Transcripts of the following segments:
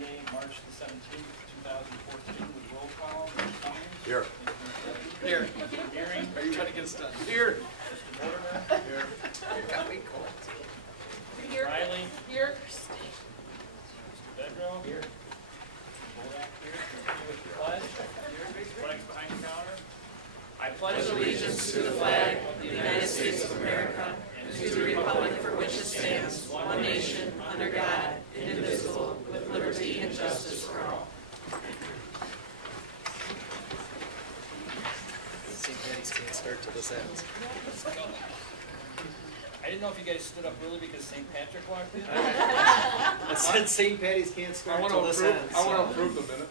Monday, March the 17th, 2014, with roll call. Mr. Cummings. Here. Here. Mr. Deering. Are you trying to get us done? Here. Mr. Mortimer. Here. Got me cold. Mr. Riley. Here. Mr. Bedrow. Here. Bodak here. Continue with the pledge. Flags behind the counter. I pledge allegiance to the flag of the United States of America and to the republic for which it stands, one nation, under God, indivisible, with liberty and justice for all. St. Patty's can't start till this ends. I didn't know if you guys stood up really because St. Patrick walked in. I said St. Patty's can't start till this ends. I want to approve the minute.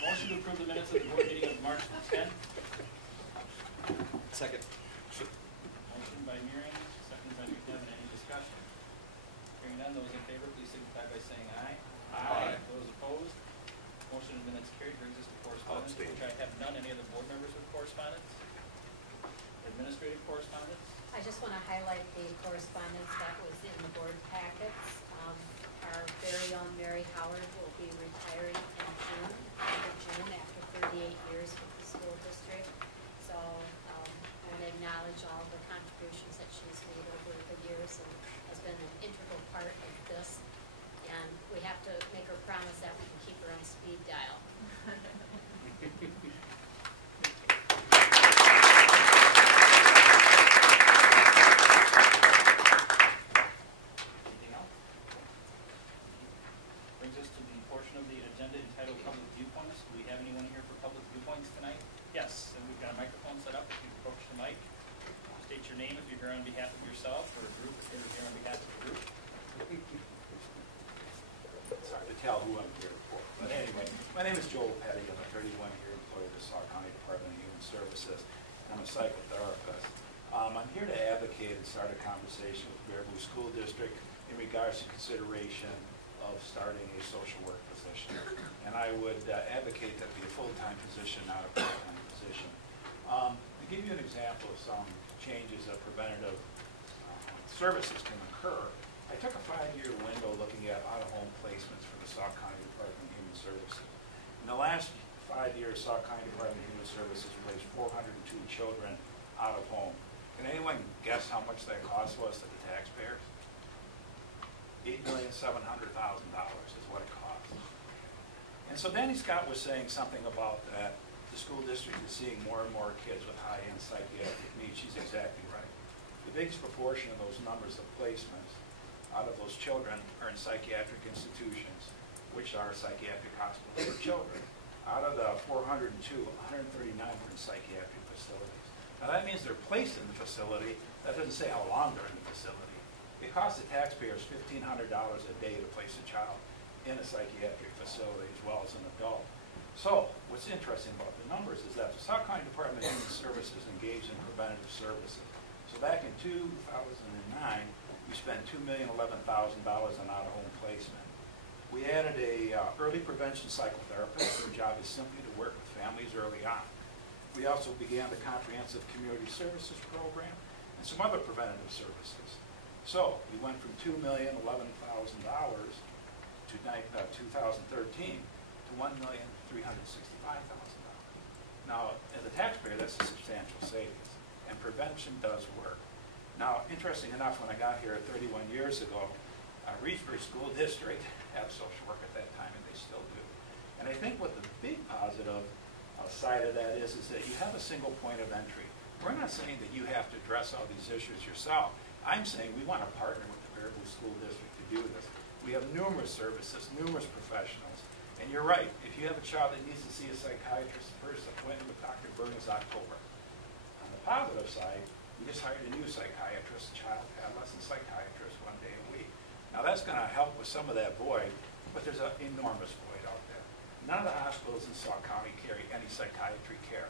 Motion to approve the minutes of the board meeting of March 10th. Second. Motion by Meering, second by McDevitt. Any discussion? Hearing none, those in favor, please signify by saying aye. Aye. Those opposed? Motion and minutes carried. Brings us to correspondence, Abstain. which I have none. Any other board members with correspondence? Administrative correspondence? I just want to highlight the correspondence that was in the board packets. Our very own Mary Howard will be retiring in June, end of June, after 38 years with the school district. So I want to acknowledge all the contributions that she's made over the years and has been an integral part of this. And we have to make her promise that we can keep her on speed dial. Anything else? Brings us to the portion of the agenda entitled Public Viewpoints. Do we have anyone here for public viewpoints tonight? Yes, and we've got a microphone set up. If you approach the mic, state your name if you're here on behalf of yourself or a group if you're here on behalf of a group. It's hard to tell who I'm here for. But anyway, my name is Joel Petty. I'm a 31-year employee of the Sauk County Department of Human Services. And I'm a psychotherapist. I'm here to advocate and start a conversation with Baraboo School District in regards to consideration of starting a social work position. And I would advocate that be a full-time position, not a part-time position. To give you an example of some changes that preventative services can occur, I took a 5-year window looking at out-of-home placements for the Sauk County Department of Human Services. In the last 5 years, Sauk County Department of Human Services placed 402 children out of home. Can anyone guess how much that cost was to the taxpayers? $8,700,000 is what it cost. And so Danny Scott was saying something about that the school district is seeing more and more kids with high-end psychiatric needs. She's exactly right. The biggest proportion of those numbers of placements out of those children are in psychiatric institutions, which are psychiatric hospitals for children. Out of the 402, 139 were in psychiatric facilities. Now that means they're placed in the facility. That doesn't say how long they're in the facility. It costs the taxpayers $1,500 a day to place a child in a psychiatric facility as well as an adult. So what's interesting about the numbers is that the Sauk County Department of Human Services engaged in preventative services. So back in 2009, we spent $2,011,000 on out-of-home placement. We added a early prevention psychotherapist. Her job is simply to work with families early on. We also began the comprehensive community services program and some other preventative services. So we went from $2,011,000 to 2013 to $1,365,000. Now, as a taxpayer, that's a substantial savings, and prevention does work. Now, interesting enough, when I got here 31 years ago, Reedsbury School District had social work at that time, and they still do. And I think what the big positive side of that is that you have a single point of entry. We're not saying that you have to address all these issues yourself. I'm saying we want to partner with the Baraboo School District to do this. We have numerous services, numerous professionals. And you're right, if you have a child that needs to see a psychiatrist, first appointment with Dr. Byrne is October. On the positive side, we just hired a new psychiatrist, child adolescent psychiatrist, 1 day a week. Now that's going to help with some of that void, but there's an enormous void out there. None of the hospitals in Sauk County carry any psychiatry care.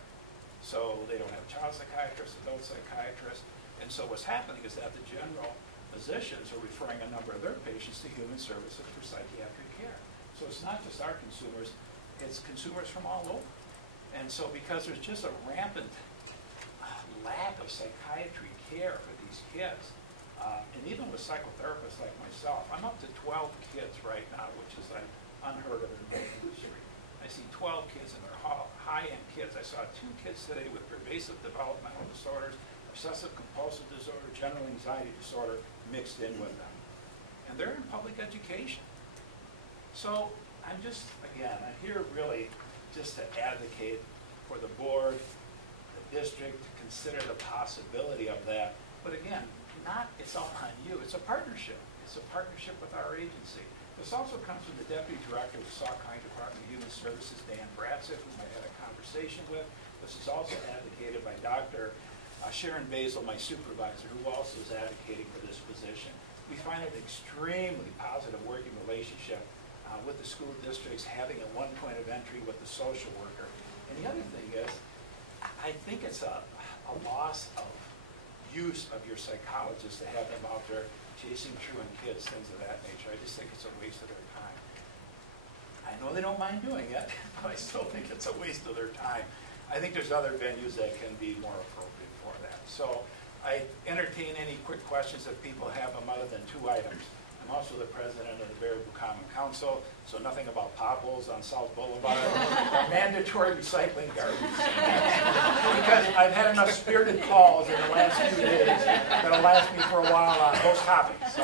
So they don't have child psychiatrists, adult psychiatrists, and so what's happening is that the general physicians are referring a number of their patients to human services for psychiatric care. So it's not just our consumers, it's consumers from all over. And so because there's just a rampant lack of psychiatry care for these kids, And even with psychotherapists like myself, I'm up to 12 kids right now, which is like unheard of in the industry. I see 12 kids, and they're high-end kids. I saw 2 kids today with pervasive developmental disorders, obsessive compulsive disorder, general anxiety disorder mixed in with them. And they're in public education. So I'm just, again, I'm here really just to advocate for the board, the district, to consider the possibility of that. But again, it's all on you. It's a partnership. It's a partnership with our agency. This also comes from the Deputy Director of the Sauk County Department of Human Services, Dan Bratzik, whom I had a conversation with. This is also advocated by Dr. Sharon Basil, my supervisor, who also is advocating for this position. We find it an extremely positive working relationship with the school districts, having a one point of entry with the social worker. And the other thing is, I think it's a loss of use of your psychologists to have them out there chasing truant kids, things of that nature. I just think it's a waste of their time. I know they don't mind doing it, but I still think it's a waste of their time. I think there's other venues that can be more appropriate for that. So I entertain any quick questions that people have them other than 2 items. I'm also the president of the Baraboo Common Council, so nothing about potholes on South Boulevard or mandatory recycling garbage. Because I've had enough spirited calls in the last few days that'll last me for a while on most topics. So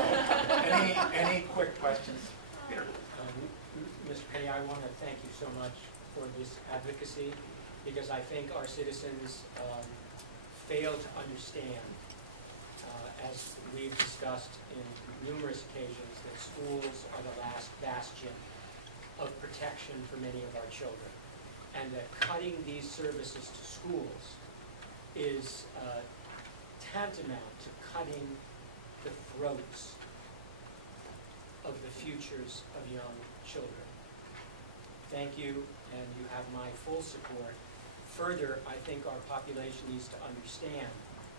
any quick questions? Peter. Mr. Petty, I want to thank you so much for this advocacy, because I think our citizens fail to understand, as we've discussed in numerous occasions, that schools are the last bastion of protection for many of our children, and that cutting these services to schools is tantamount to cutting the throats of the futures of young children. Thank you, and you have my full support. Further, I think our population needs to understand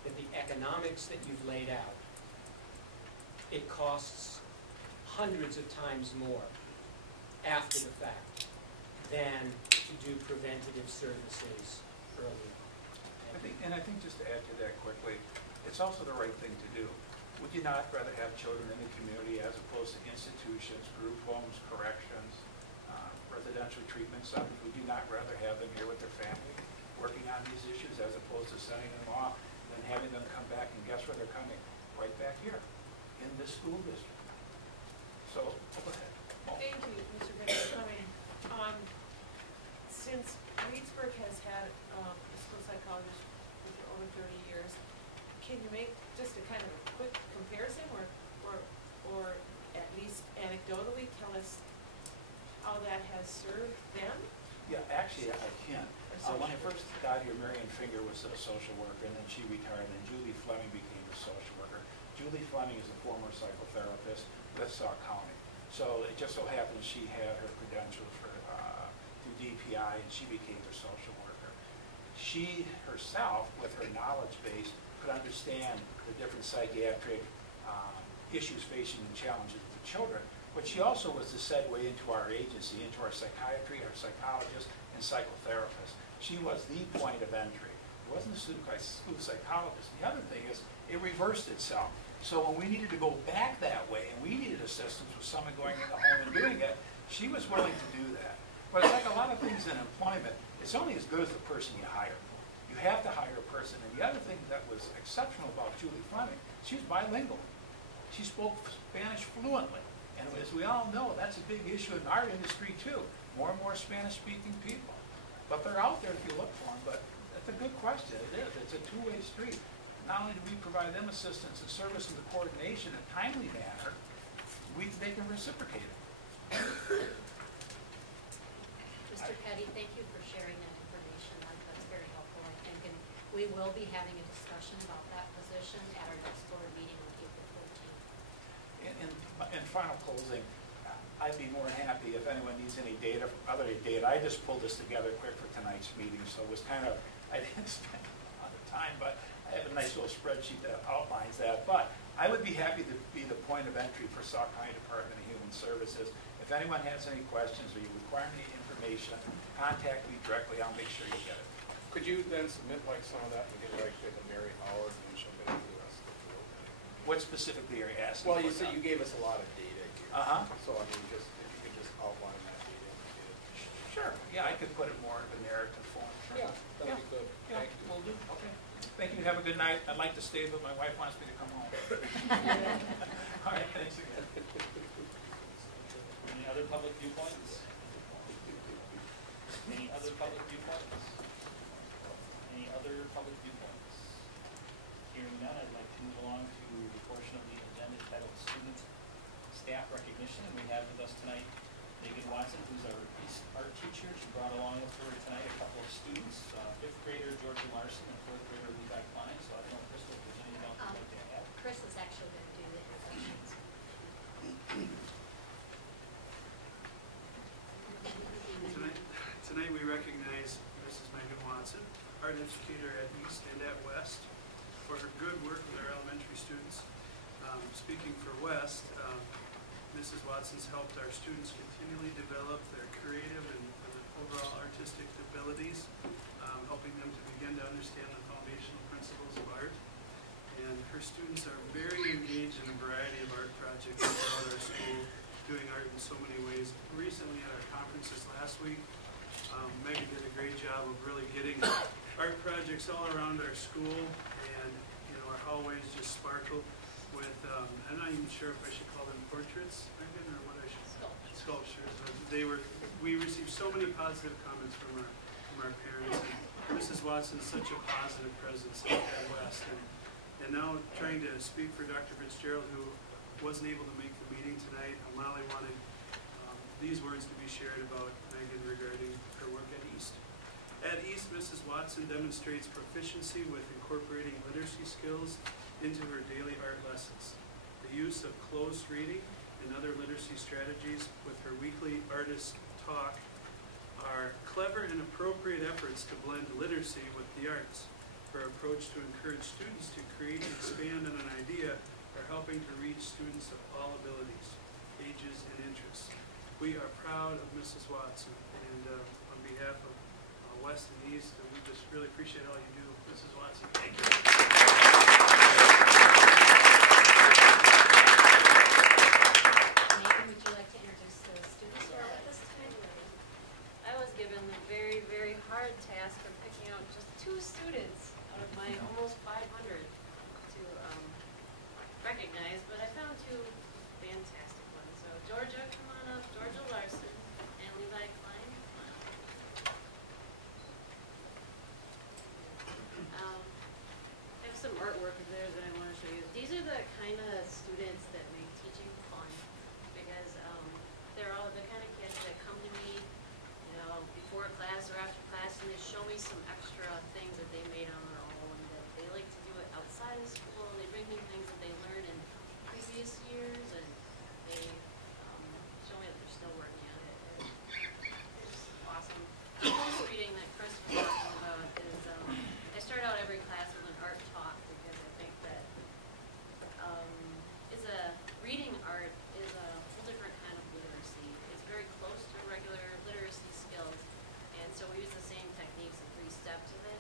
that the economics that you've laid out, it costs hundreds of times more after the fact than to do preventative services early. I think just to add to that quickly, it's also the right thing to do. Would you not rather have children in the community as opposed to institutions, group homes, corrections, residential treatment centers? Would you not rather have them here with their family working on these issues as opposed to sending them off and having them come back, and guess where they're coming? Right back here in this school district. So, go ahead. Thank you, Mr. Petty, for coming. Since Reedsburg has had a school psychologist for over 30 years, can you make just a kind of a quick comparison, or at least anecdotally tell us how that has served them? Yeah, actually, I can. When I first got here, Marion Finger was a social worker, and then she retired, and then Julie Fleming became a social worker. Julie Fleming is a former psychotherapist with Sauk County. So it just so happens she had her credentials for, through DPI, and she became a social worker. She herself, with her knowledge base, could understand the different psychiatric issues facing and challenges of the children. But she also was the segue into our agency, into our psychiatry, our psychologists, and psychotherapists. She was the point of entry. It wasn't a school psychologist. The other thing is, it reversed itself. So when we needed to go back that way, and we needed assistance with someone going into the home and doing it, she was willing to do that. But it's like a lot of things in employment, it's only as good as the person you hire. You have to hire a person. And the other thing that was exceptional about Julie Fleming, she was bilingual. She spoke Spanish fluently. And as we all know, that's a big issue in our industry too. More and more Spanish-speaking people. But they're out there if you look for them. But that's a good question. It is. It's a two-way street. Not only do we provide them assistance and service and the coordination in a timely manner, they can reciprocate it. Mr. Petty, thank you for sharing that information. That's very helpful, I think. And we will be having a discussion about that position at our next board meeting on April 14th. In final closing, I'd be more than happy if anyone needs any data, other data. I just pulled this together quick for tonight's meeting, so it was kind of, I didn't spend a lot of time, but I have a nice little spreadsheet that outlines that. But I would be happy to be the point of entry for Sauk County Department of Human Services. If anyone has any questions or you require any information, contact me directly. I'll make sure you get it. Could you then submit like some of that and get like to Mary Howard and she'll get it to us? What specifically are you asking? Well, you for said now? you gave us a lot of data here. Uh-huh. So I mean, just, if you could just outline that data. Sure, yeah, I could put it more in a narrative form. Sure. Yeah, that'd be good. Yeah, Thank you. will do, okay. Thank you, have a good night. I'd like to stay, but my wife wants me to come home. All right, thanks again. Any other public viewpoints? Any other public viewpoints? Any other public viewpoints? Hearing none, I'd like to move along to the portion of the agenda entitled Student Staff Recognition. And we have with us tonight Megan Watson, who's our East art teacher. She brought along with her tonight a couple of students, fifth grader Georgia Larson and fourth grader Levi Klein. So I don't know, Crystal, if there's anything else you'd like to add. Chris is actually going to do the introductions. Tonight we recognize Mrs. Megan Watson, art educator at East and at West, for her good work with our elementary students. Speaking for West, Mrs. Watson's helped our students continually develop their creative and overall artistic abilities, helping them to begin to understand the foundational principles of art. And her students are very engaged in a variety of art projects throughout our school, doing art in so many ways. Recently at our conferences last week, Megan did a great job of really getting art projects all around our school, and our hallways just sparkled with, I'm not even sure if I should call them portraits, Megan, or what I should sculptures. But we received so many positive comments from our parents. And Mrs. Watson is such a positive presence at West, and now trying to speak for Dr. Fitzgerald, who wasn't able to make the meeting tonight. Molly wanted these words to be shared about Megan regarding her work at East. At East, Mrs. Watson demonstrates proficiency with incorporating literacy skills into her daily art lessons. The use of close reading and other literacy strategies with her weekly artist talk are clever and appropriate efforts to blend literacy with the arts. Her approach to encourage students to create and expand on an idea are helping to reach students of all abilities, ages, and interests. We are proud of Mrs. Watson, and on behalf of West and East, we just really appreciate all you do. Mrs. Watson, thank you. Megan, would you like to introduce the students who are with us tonight? I was given the very, very hard task of picking out just 2 students out of my almost 500 to recognize, but I found 2 fantastic ones. So Georgia, come on up, Georgia Larson and Levi Klein. I have some artwork of theirs that I want to show you. These are the kind of students that make teaching fun, because they're the kind of kids that come to me, before class or after class, and they show me some extra things that they made on their own, that they like to do it outside of school, and they bring me things that they learned in previous years, and they show me that they're still working on it. It's just awesome. The close reading that Chris was talking about is, I start out every class with an art talk, because I think that reading art is a whole different kind of literacy. It's very close to regular literacy skills, and so we use the same techniques and 3 steps of it,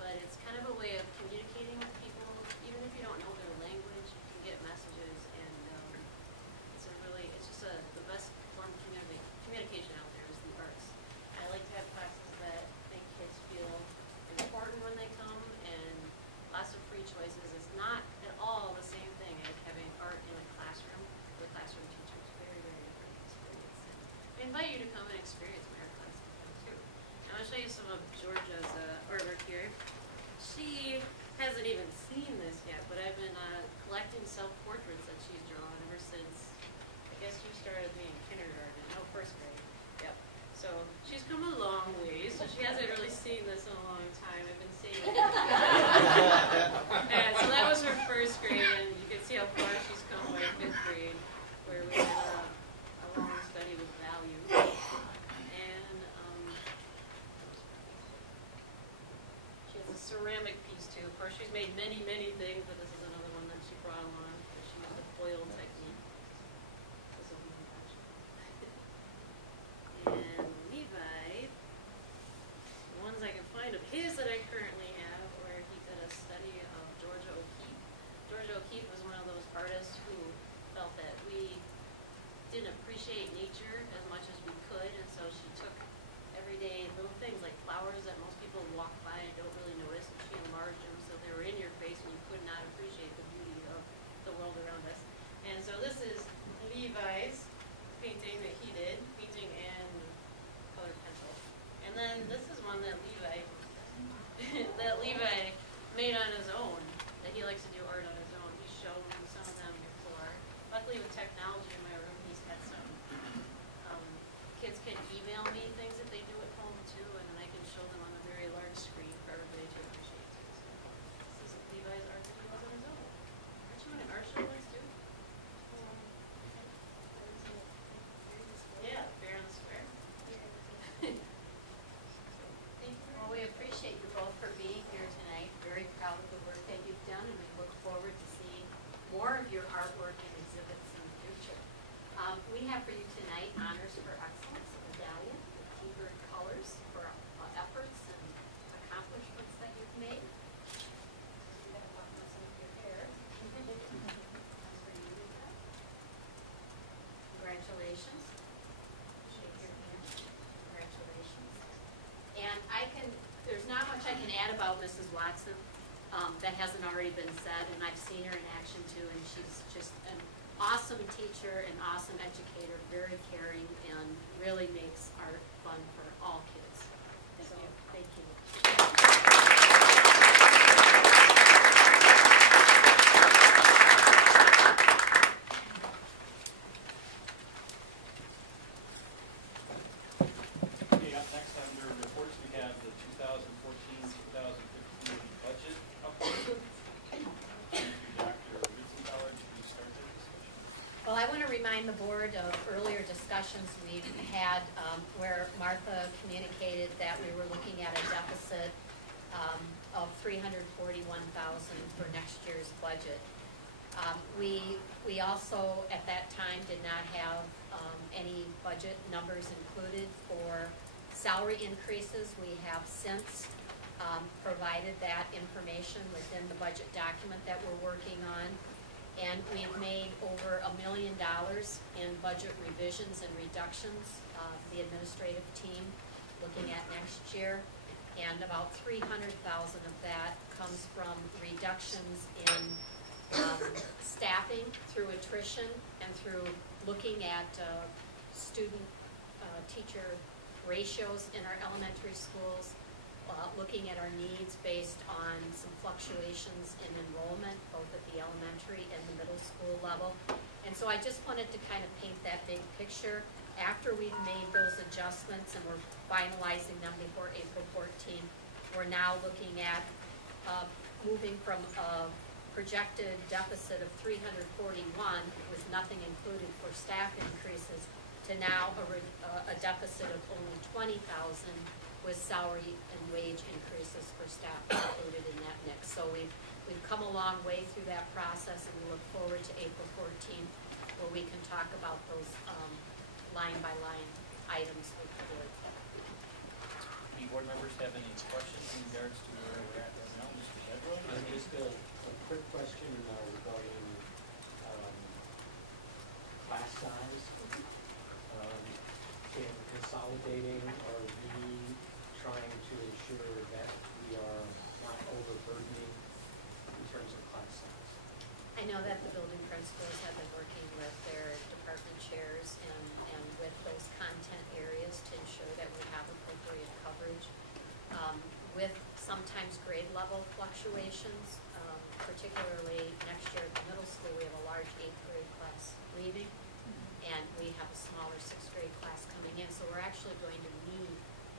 but it's kind of a way of communicating with people. Even if you don't know their language, you can get messages, and it's just the best form of communication out there is the arts. I like to have classes that make kids feel important when they come, and lots of free choices. It's not at all the same thing as having art in a classroom with classroom teachers. Very, very different experience. And I invite you to come and experience my art class too. I'm going to show you some of Georgia's artwork here. She hasn't even seen this yet, but I've been collecting self-portraits that she's drawn ever since, I guess you started me in kindergarten, no, 1st grade. Yep. So she's come a long way, so she hasn't really seen this in a long time. I've been seeing it. And so that was her 1st grade, and you can see how far she's come by 5th grade, where we had a long study with value. And she has a ceramic piece too. Of course, she's made many, many things, but this is another one that she brought along. She used the foil technique. This will be the action. And Levi, the ones I can find of his that I currently have, where he did a study of Georgia O'Keeffe. Georgia O'Keeffe was one of those And so this is Levi's painting that he did, painting and colored pencil. And then this is one that Levi made on his own, that he likes to do art on his own. He showed me some of them before. Luckily with technology in my room, he's had some, kids can email me things that they do at home too, and then I can show them on a very large screen for everybody to appreciate too. So this is Levi's art that he does on his own. Aren't you in an art show once too? Yeah, Fair on the Square. Well, we appreciate you both for being here tonight. Very proud of the work that you've done, and we look forward to seeing more of your artwork and exhibits in the future. We have for you tonight Honors for Excellence, a medallion with T-Bird colors for efforts and accomplishments that you've made. You gotta walk on some of your hair. That's for you, Lisa. Congratulations. Shake your hand. Congratulations. And there's not much I can add about Mrs. Watson that hasn't already been said, and I've seen her in action too, and she's just an awesome teacher, an awesome educator, very caring, and really makes art fun for all kids. So, thank you. Okay, up next under reports, we have the 2014-2015 budget update. Dr. Ritzenbauer, to start the discussion. Well, I want to remind the board of earlier discussions we've had where Martha communicated that we were looking at a deficit of $341,000 for next year's budget. We also, at that time, did not have any budget numbers included for salary increases. We have since provided that information within the budget document that we're working on. And we've made over $1 million in budget revisions and reductions, the administrative team looking at next year. And about $300,000 of that comes from reductions in staffing through attrition and through looking at student-teacher ratios in our elementary schools, looking at our needs based on some fluctuations in enrollment, both at the elementary and the middle school level. And so I just wanted to kind of paint that big picture. After we've made those adjustments and we're finalizing them before April 14th, we're now looking at moving from a projected deficit of 341 with nothing included for staff increases to now a deficit of only 20,000 with salary and wage increases for staff included in that mix. So we've come a long way through that process, and we look forward to April 14th where we can talk about those line-by-line items with the board. Any board members have any questions in regards to where we're at right now? Mr. Bedrow? Just a quick question regarding class size. In consolidating, are we trying to ensure that we are not overburdening in terms of class size? I know that the building principals have been working with their department chairs and with those content areas to ensure that we have appropriate coverage. With sometimes grade level fluctuations, particularly next year at the middle school, we have a large 8th grade class leaving, and we have a smaller 6th grade class coming in, so we're actually going to need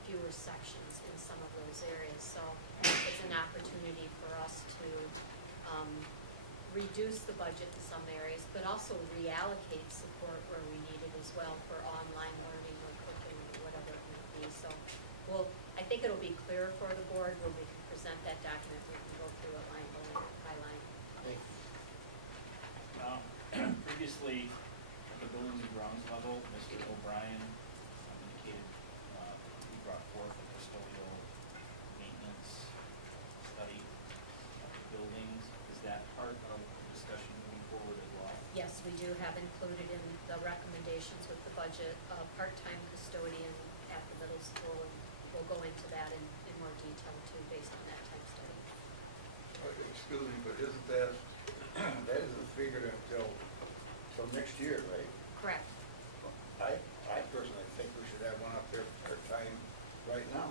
fewer sections in some of those areas. So it's an opportunity for us to reduce the budget in some areas, but also reallocate support where we need it as well for online learning or cooking or whatever it might be. So I think it'll be clearer for the board when we can present that document. We can go through it line by line. Thank you. Previously, at the buildings and grounds level, Mr. O'Brien indicated he brought forth a custodial maintenance study of the buildings. Is that part of the discussion moving forward as well? Yes, we do have included in the recommendations with the budget a part-time custodian at the middle school, and we'll go into that in more detail too based on that time study. Excuse me, but isn't that isn't figured until for next year, right? Correct. I personally think we should have one up there part-time right now.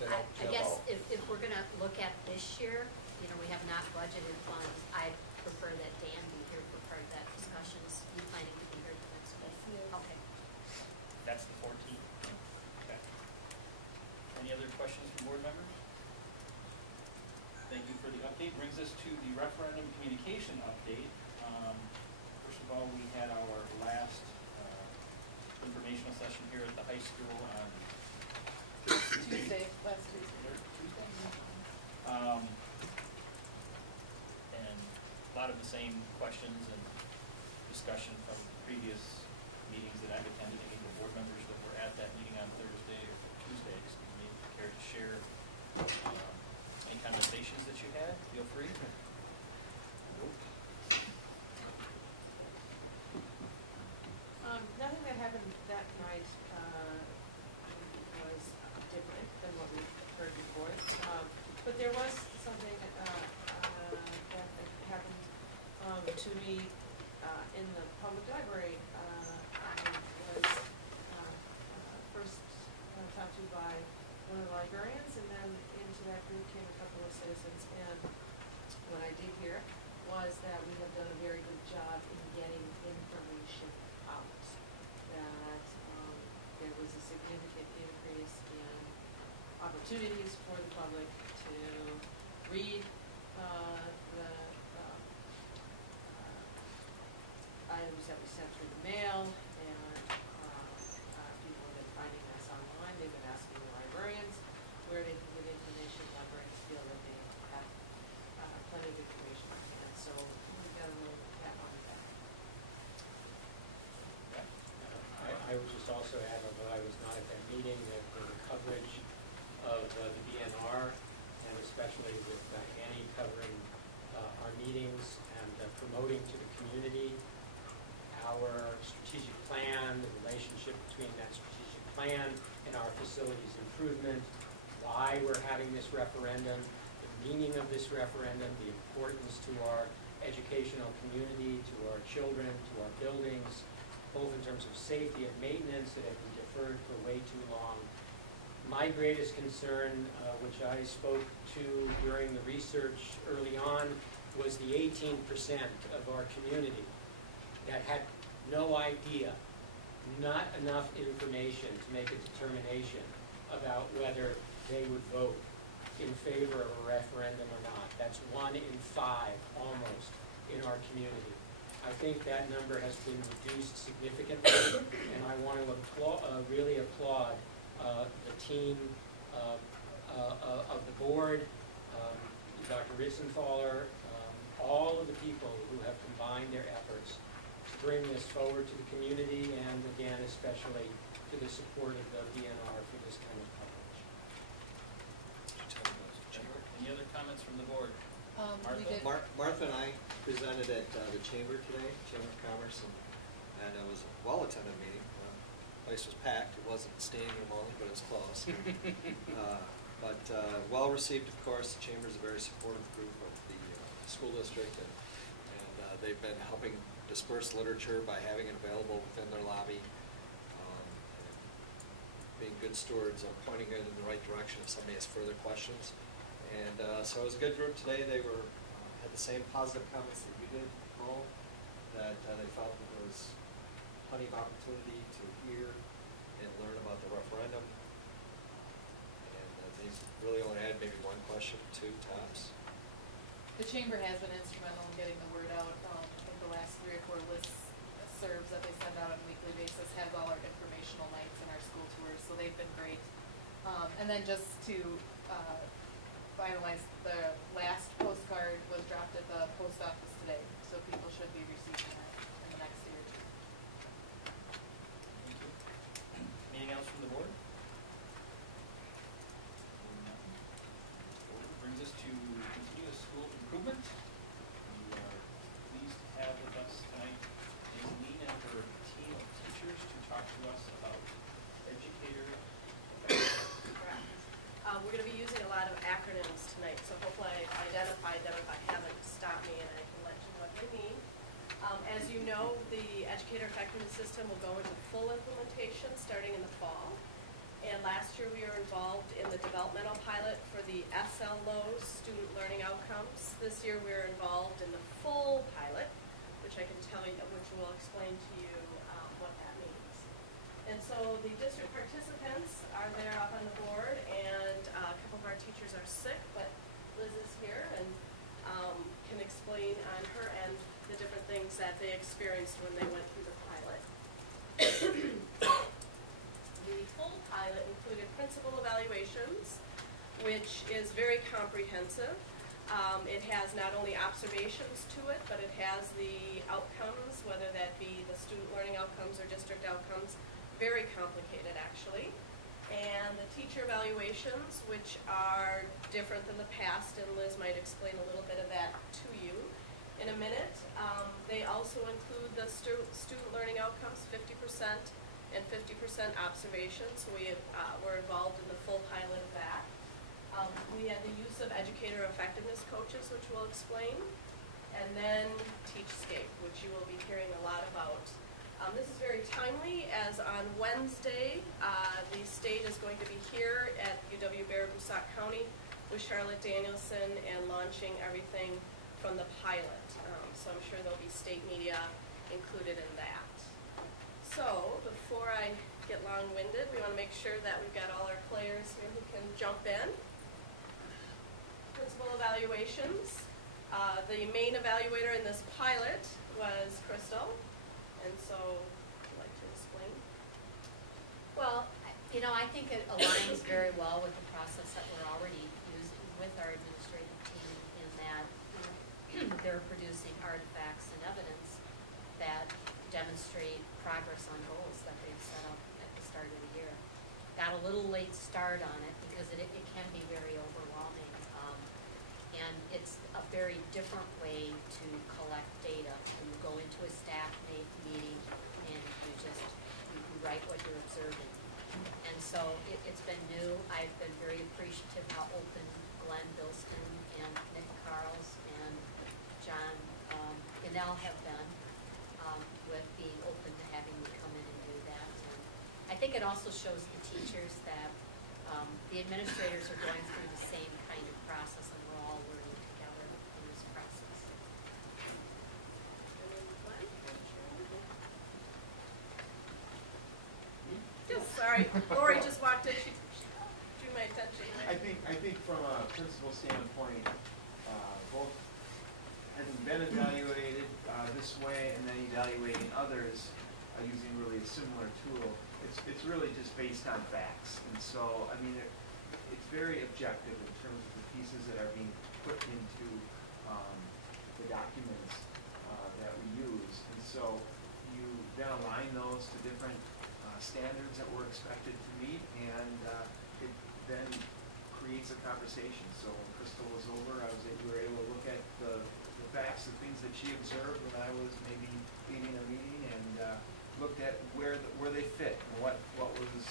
To help I Jeff guess out. if we're gonna look at this year, you know, we have not budgeted funds. I prefer that Dan be here for part of that discussion. Is he planning to be here the next week? Okay. That's the 14th. Okay. Any other questions from board members? Thank you for the update. Brings us to the referendum communication update. First of all, we had our last informational session here at the high school on Tuesday, last Tuesday. And a lot of the same questions and discussion from previous meetings that I've attended. Any of the board members that were at that meeting on Thursday or Tuesday, excuse me, care to share any conversations that you had? Feel free. Nothing that happened that night was different than what we've heard before. But there was something that happened to me in the public library. I was first talked to by one of the librarians, and then into that group came a couple of citizens. And what I did hear was that we have done a very good job in getting information out. That there was a significant increase in opportunities for the public to read the items that we sent through the mail, and people have been finding us online. They've been asking the librarians where they can get information. Librarians feel that they have plenty of information on hand, so we got a little pat on the back. I would just also add, although I was not at that meeting, that the coverage of the BNR, and especially with Annie covering our meetings and promoting to the community our strategic plan, the relationship between that strategic plan and our facilities improvement, why we're having this referendum, the meaning of this referendum, the importance to our educational community, to our children, to our buildings, both in terms of safety and maintenance that have been deferred for way too long. My greatest concern, which I spoke to during the research early on, was the 18% of our community that had no idea, not enough information to make a determination about whether they would vote in favor of a referendum or not. That's 1 in 5, almost, in our community. I think that number has been reduced significantly, and I want to really applaud the team of the board, Dr. Ritzenfaller, all of the people who have combined their efforts to bring this forward to the community, and again, especially to the support of the BNR for this kind of coverage. Any other comments from the board? Martha and I presented at the Chamber today, Chamber of Commerce, and it was a well-attended meeting. The place was packed. It wasn't standing room only, but it was close. But well received, of course. The Chamber is a very supportive group of the school district, and they've been helping disperse literature by having it available within their lobby, and being good stewards of pointing it in the right direction if somebody has further questions. And so it was a good group today. They had the same positive comments that you did, Paul, that they felt that there was plenty of opportunity to hear and learn about the referendum. And they really only had maybe one question, 2 tops. The Chamber has been instrumental in getting the word out. I think the last 3 or 4 listservs that they send out on a weekly basis has all our informational nights and our school tours, so they've been great. And then just to finalize, the last postcard was dropped at the post office today, so people should be receiving that in the next year or 2. Thank you. Anything else from the board? Brings us to continuous school improvement. We are pleased to have with us tonight Aileen and her team of teachers to talk to us about educator. We're going to be using a lot of acronyms tonight, so hopefully I identified them. If I haven't, stop me and I can let you know what they mean. As you know, the educator effectiveness system will go into full implementation starting in the fall. And last year we were involved in the developmental pilot for the SLOs, student learning outcomes. This year we're involved in the full pilot, which I can tell you, which will explain to you what that means. And so the district participants are there up on the board, and a couple of our teachers are sick, but Liz is here and can explain on her end the different things that they experienced when they went through the pilot. The full pilot included principal evaluations, which is very comprehensive. It has not only observations to it, but it has the outcomes, whether that be the student learning outcomes or district outcomes. Very complicated, actually. And the teacher evaluations, which are different than the past, and Liz might explain a little bit of that to you in a minute. They also include the student learning outcomes, 50% and 50% observations. So we were involved in the full pilot of that. We had the use of educator effectiveness coaches, which we'll explain, and then TeachScape, which you will be hearing a lot about. This is very timely, as on Wednesday, the state is going to be here at UW-Baraboosac County with Charlotte Danielson and launching everything from the pilot. So I'm sure there'll be state media included in that. So before I get long-winded, we want to make sure that we've got all our players here who can jump in. Principal evaluations. The main evaluator in this pilot was Crystal, and so would you like to explain? Well, I think it aligns very well with the process that we're already using with our administrative team, in that they're producing artifacts and evidence that demonstrate progress on goals that they've set up at the start of the year. Got a little late start on it because it can be very overwhelming. And it's a very different way to collect data. When you go into a staff meeting and you write what you're observing. And so it's been new. I've been very appreciative how open Glenn Bilston and Nick Carls and John Gunnell have been with being open to having me come in and do that. And I think it also shows the teachers that the administrators are going through the same kind of process, and we're all learning together in this process. Yes, sorry, Lori just walked in. She drew my attention. I think from a principal standpoint, both having been evaluated this way and then evaluating others using really a similar tool, it's really just based on facts. And so, I mean, it's very objective in terms of the pieces that are being put into the documents that we use. And so you then align those to different standards that we're expected to meet, and it then creates a conversation. So when Crystal was over, we were able to look at the facts, the things that she observed when I was maybe leading a meeting, and looked at where they fit and what was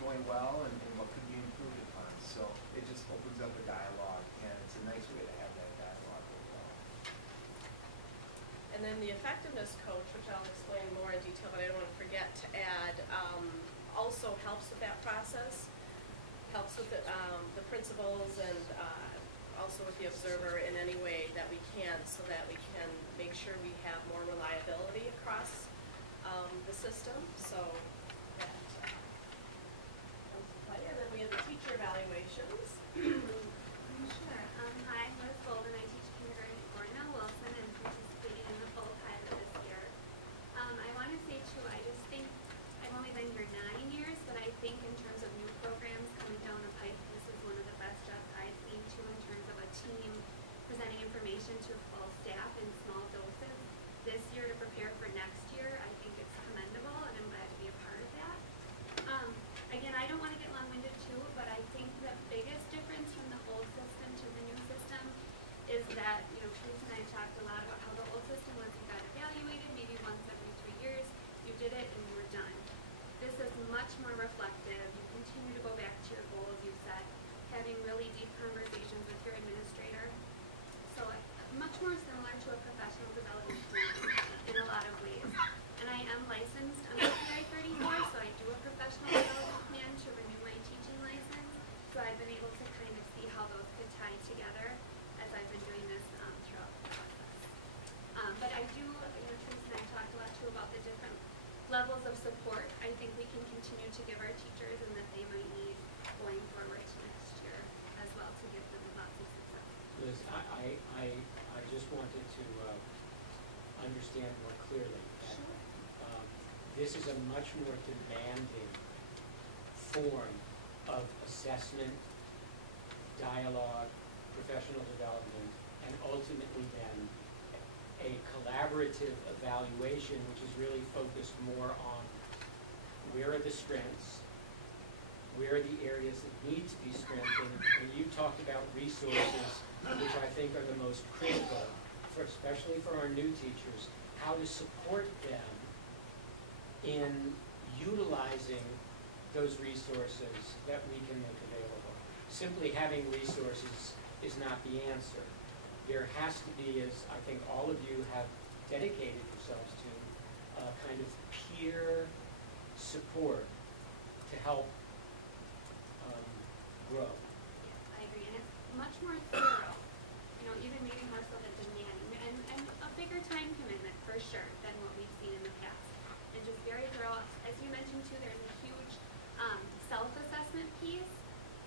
going well and what could be improved upon. So it just opens up a dialogue, and it's a nice way to have that dialogue overall. And then the effectiveness coach, which I'll explain more in detail, but I don't want to forget to add, also helps with that process, helps with the principals, and also with the observer in any way that we can, so that we can make sure we have more reliability across the system. So that comes to play. And then we have the teacher evaluations. Sure. Hi, I'm Liz Golden. I teach kindergarten at Cornell Wilson and participating in the full pilot this year. I want to say too, I just think I've only been here 9 years, but I think in terms of new programs coming down the pipe, this is one of the best jobs I've seen too, in terms of a team presenting information to full staff in small doses. This year to prepare for next year, I think it's commendable, and I'm glad to be a part of that. Again, I don't want to get long-winded too, but I think the biggest difference from the old system to the new system is that, Teresa and I talked a lot about how the old system was you got evaluated maybe once every 3 years, you did it, and you were done. This is much more reflective. You continue to go back to your goals you set, having really deep conversations with your administrator. So much more similar to a professional development plan. wanted to understand more clearly. This is a much more demanding form of assessment, dialogue, professional development, and ultimately then a collaborative evaluation which is really focused more on where are the strengths, where are the areas that need to be strengthened, and you talked about resources which I think are the most critical, especially for our new teachers, how to support them in utilizing those resources that we can make available. Simply having resources is not the answer. There has to be, as I think all of you have dedicated yourselves to, a kind of peer support to help grow. Yeah, I agree, and it's much more thorough, even maybe more so than demanding, and a bigger time commitment for sure than what we've seen in the past. And just very thorough. As you mentioned too, there's a huge self-assessment piece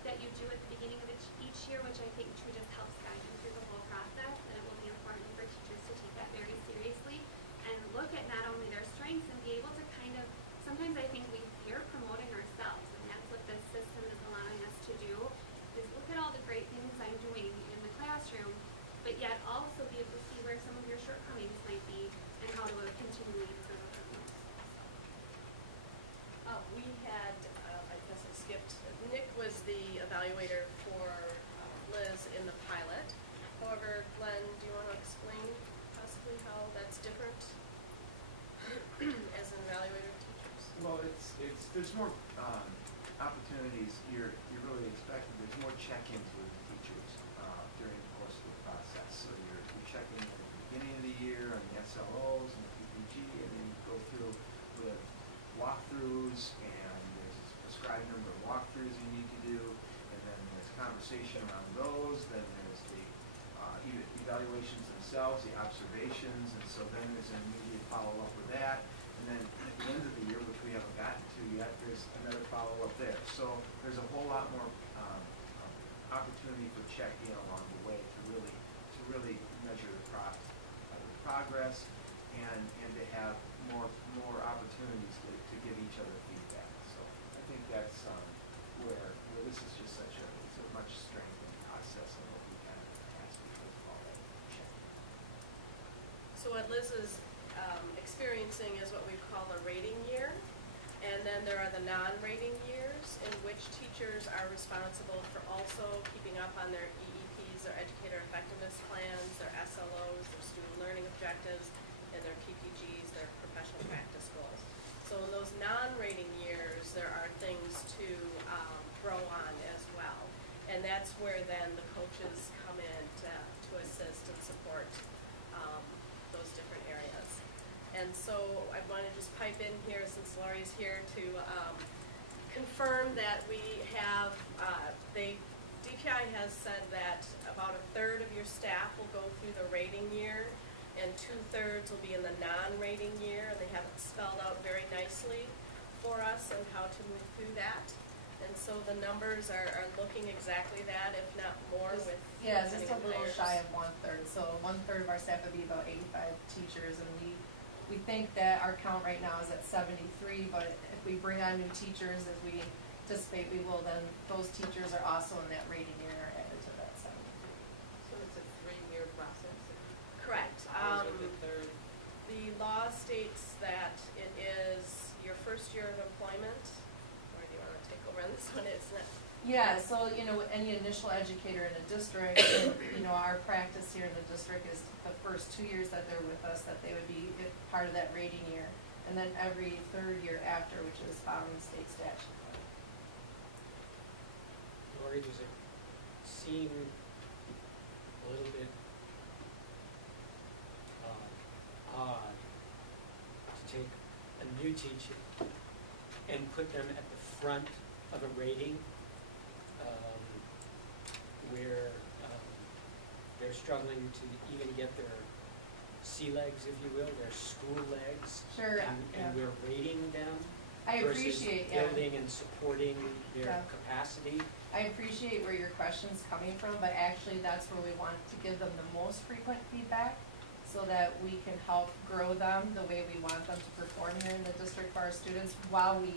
that you do at the beginning of each year, which I think too just helps guide you through the whole process, and it will be important for teachers to take that very seriously and look at not only their strengths and be able to kind of, sometimes I think we fear promoting ourselves, and that's what this system is allowing us to do, is look at all the great things I'm doing in the classroom, but yet also be able to see where some of your shortcomings might be and how to continually improve upon those. We had, I guess I skipped, Nick was the evaluator for Liz in the pilot. However, Glenn, do you want to explain possibly how that's different as an evaluator of teachers? Well, there's more opportunities you're really expecting. There's more check-ins with the teachers during the course of the process. So you're checking in at the beginning of the year on the SLOs and the PPG, and then you go through with walkthroughs, and there's a prescribed number of walkthroughs you need to do, and then there's conversation around those. Then there's the evaluations themselves, the observations, and so then there's an immediate follow-up with that. And then at the end of the year, which we haven't gotten to yet, there's another follow-up there. So there's a whole lot more opportunity for check-in along the way to really measure the progress and to have more opportunities to give each other feedback. So I think that's where this is just it's a much strengthened process than what we had in the past because of all that check-in. So what Liz is experiencing is what we call the rating year, and then there are the non-rating years in which teachers are responsible for also keeping up on their EEPs, their educator effectiveness plans, their SLOs, their student learning objectives, and their PPGs, their professional practice goals. So in those non-rating years, there are things to grow on as well, and that's where then the coaches come in to assist and support those different areas. And so I want to just pipe in here, since Laurie's here, to confirm that we have, DPI has said that about 1/3 of your staff will go through the rating year, and 2/3 will be in the non-rating year, and they have it spelled out very nicely for us on how to move through that. And so the numbers are looking exactly that, if not more, with Yeah, just a little hires. shy of 1/3. So 1/3 of our staff would be about 85 teachers, and we think that our count right now is at 73, but if we bring on new teachers, as we anticipate we will, then those teachers are also in that rating year are added to that 73. So it's a 3-year process? Correct. Hours of the third? The law states that it is your first year of employment. Or do you want to take over on this one? It's not. Yeah, so, any initial educator in a district, our practice here in the district is the first 2 years that they're with us, that they would be part of that rating year, and then every 3rd year after, which is following state statute. Lori, does it seem a little bit odd to take a new teacher and put them at the front of a rating where they're struggling to even get their sea legs, if you will, their school legs? Sure, and yeah. we're rating them I versus appreciate, building and supporting their Yeah. capacity? I appreciate where your question's coming from, but actually that's where we want to give them the most frequent feedback, so that we can help grow them the way we want them to perform here in the district for our students while we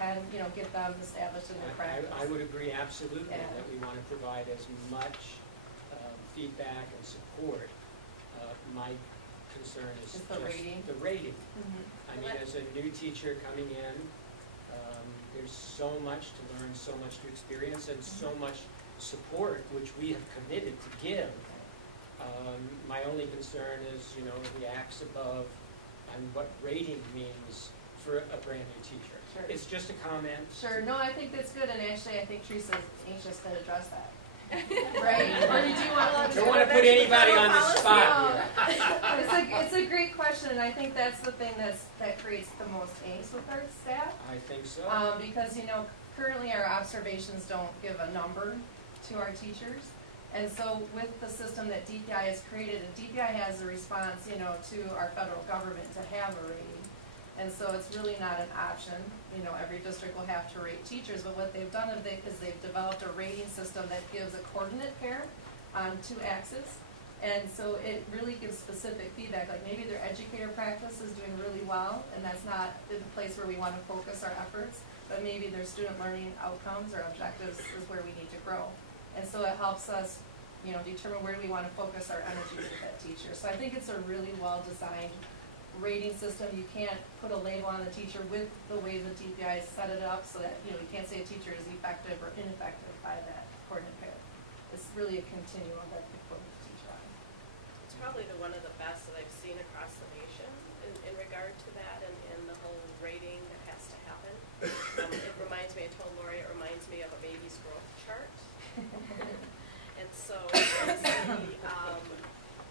can, you know, get them established in their practice. I would agree absolutely Yeah. that we want to provide as much feedback and support. My concern is Is the just rating? the rating. Mhm. I mean, as a new teacher coming in, there's so much to learn, so much to experience, and so much support, which we have committed to give. My only concern is, you know, the acts above and what rating means for a brand new teacher. Sure. It's just a comment. Sure, no, I think that's good, and actually, I think Teresa's anxious to address that. Right? Or do you want to? Don't want to put anybody on the spot. It's a great question, and I think that's the thing that creates the most angst with our staff. I think so. Because, you know, currently our observations don't give a number to our teachers. And so with the system that DPI has created, and DPI has a response, you know, to our federal government to have a rating. And so it's really not an option. You know, every district will have to rate teachers, but what they've done is they've developed a rating system that gives a coordinate pair on 2 axes. And so it really gives specific feedback, like maybe their educator practice is doing really well, and that's not the place where we want to focus our efforts, but maybe their student learning outcomes or objectives is where we need to grow. And so it helps us, you know, determine where we want to focus our energies with that teacher. So I think it's a really well-designed rating system. You can't put a label on the teacher with the way the DPI set it up so that, you know, you can't say a teacher is effective or ineffective by that coordinate pair. It's really a continuum that we put the teacher on. It's probably one of the best that I've seen across the nation in regard to that and the whole rating that has to happen. It reminds me, I told Lori, it reminds me of a baby's growth chart. And so you see,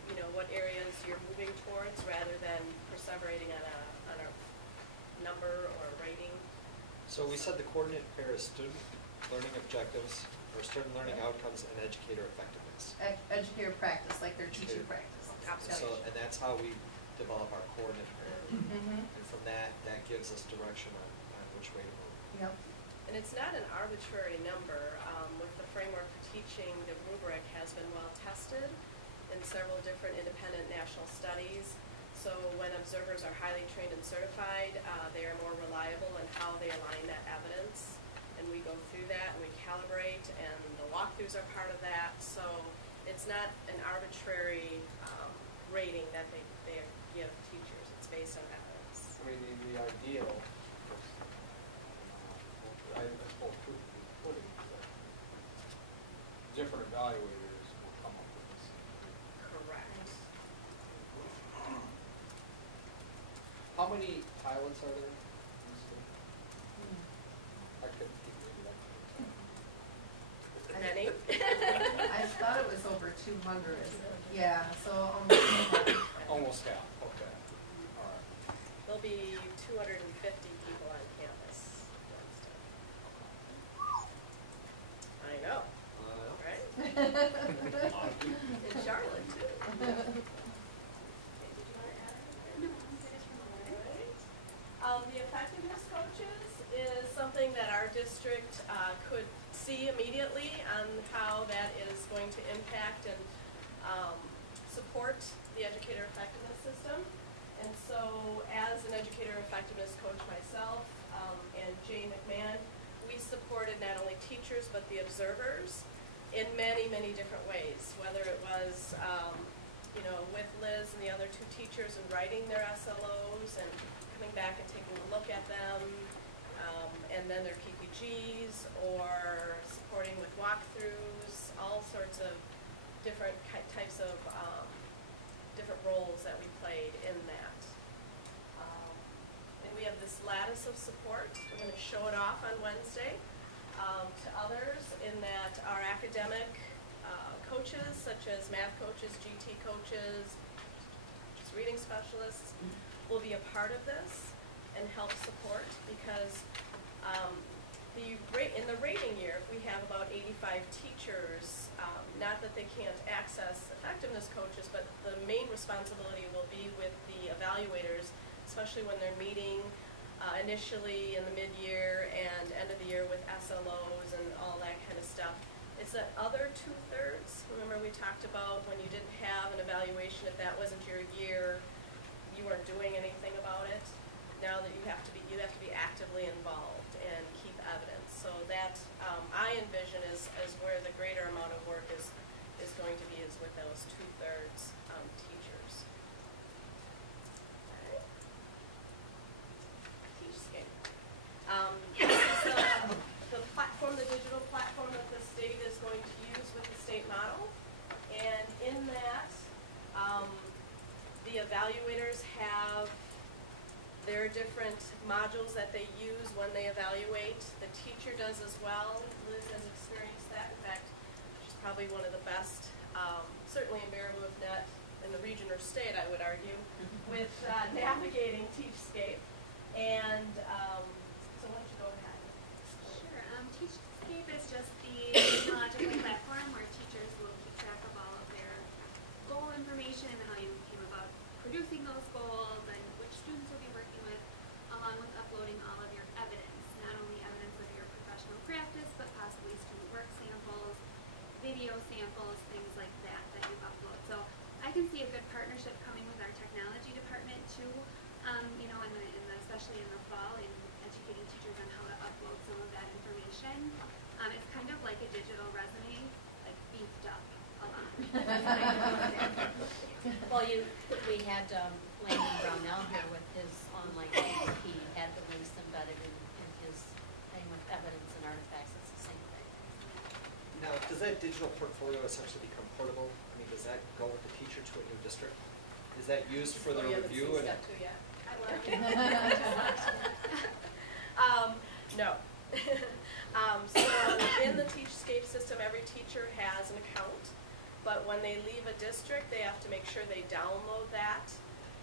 you know, what areas you're moving towards rather than perseverating on a number or a rating. So we said the coordinate pair is student learning objectives, or student learning outcomes, and educator effectiveness. Educator practice, like their teacher practice. So, and that's how we develop our coordinate pair. Mm-hmm. And from that gives us direction on which way to move. Yep. And it's not an arbitrary number. With the framework for teaching, the rubric has been well tested in several different independent national studies. So when observers are highly trained and certified, they are more reliable in how they align that evidence. And we go through that and we calibrate, and the walkthroughs are part of that. So it's not an arbitrary rating that they give teachers. It's based on evidence. I mean, the ideal, I suppose, could be putting that different evaluators will come up with this. Correct. How many pilots are there? I couldn't keep reading that. Many? I thought it was over 200. Yeah, so almost. Almost half, okay. All right. There'll be 250 people on campus Wednesday. I know, right? In Charlotte, too. Okay, did you want to add anything? The effectiveness coaches is something that our district could see immediately on how that is going to impact and support the educator effectiveness system. And so as an educator effectiveness coach myself and Jane McMahon, we supported not only teachers but the observers in many, many different ways, whether it was you know, with Liz and the other 2 teachers and writing their SLOs and coming back and taking a look at them, and then their PPGs, or supporting with walkthroughs, all sorts of different types of different roles that we played in that. And we have this lattice of support. We're going to show it off on Wednesday to others in that our academic coaches, such as math coaches, GT coaches, reading specialists, will be a part of this and help support, because in the rating year, if we have about 85 teachers, not that they can't access effectiveness coaches, but the main responsibility will be with the evaluators, especially when they're meeting initially in the mid-year and end of the year with SLOs and all that kind of stuff, It's that other 2/3. Remember we talked about when you didn't have an evaluation, if that wasn't your year, you weren't doing anything about it. Now that you have to be actively involved and keep evidence. So that I envision is where the greater amount of work is going to be, is with those 2/3 teachers. Okay. TeachScape. This is the platform, the digital platform that the state is going to use with the state model. And in that, the evaluators have their different modules that they use when they evaluate. The teacher does as well. Liz has experienced that. In fact, she's probably one of the best, certainly in Marabou, if not in the region or state, I would argue, with navigating TeachScape. And so why don't you go ahead? Sure. TeachScape is just the technological platform where teachers will keep track of all of their goal information and how you came about producing those goals and which students will be working with, along with uploading all of your evidence, not only evidence of your professional practice, but possibly student work samples, video samples, things like that you've uploaded. So I can see a good partnership coming with our technology department too, especially in the fall, in educating teachers on how to upload some of that information. It's kind of like a digital resume, like beefed up a lot. Well, we had Landon Brownell here with his online course. He had the links embedded in his thing with evidence and artifacts. It's the same thing. Now, does that digital portfolio essentially become portable? I mean, does that go with the teacher to a new district? Is that used for their review? Step 2 yet? I love you. No. So in the TeachScape system, every teacher has an account, but when they leave a district, they have to make sure they download that,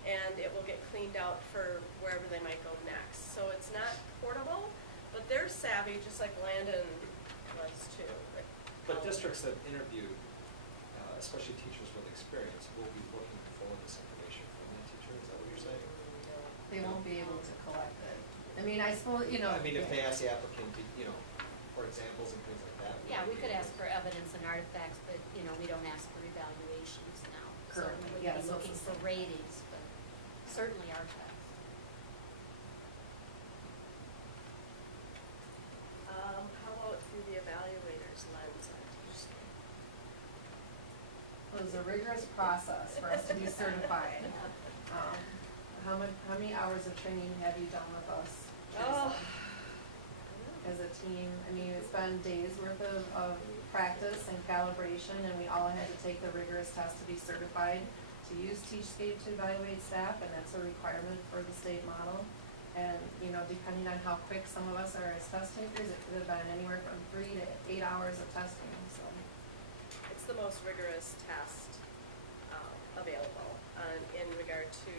and it will get cleaned out for wherever they might go next. So it's not portable, but they're savvy, just like Landon was too. But districts that interview, especially teachers with experience, will be looking for this information from the teacher. Is that what you're saying? They won't be able to collect it. I mean, I suppose, I mean, if they ask the applicant, for examples and things like that. Yeah, we could ask for evidence and artifacts, but, we don't ask for evaluations now. Currently, Certainly, yeah, we'd be so looking it's for the same. ratings, but certainly artifacts. How about through the evaluator's lens on TeachScape? It was a rigorous process for us to be certified. How many hours of training have you done with us? Oh. As a team, I mean, it's been days worth of practice and calibration, and we all had to take the rigorous test to be certified to use TeachScape to evaluate staff, and that's a requirement for the state model. And, depending on how quick some of us are as test takers, it could have been anywhere from 3 to 8 hours of testing, so. It's the most rigorous test available in regard to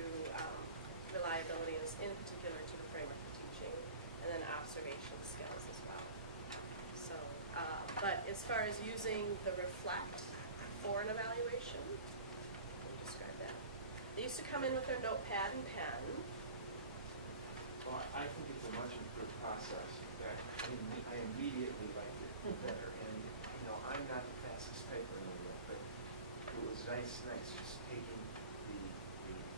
reliability, in particular to the framework for teaching, and then observation skills as well. So, but as far as using the Reflect for an evaluation, let me describe that. They used to come in with their notepad and pen. Well, I think it's a much improved process. In fact, I immediately liked it better. And, I'm not the fastest typer in the world, but it was nice just taking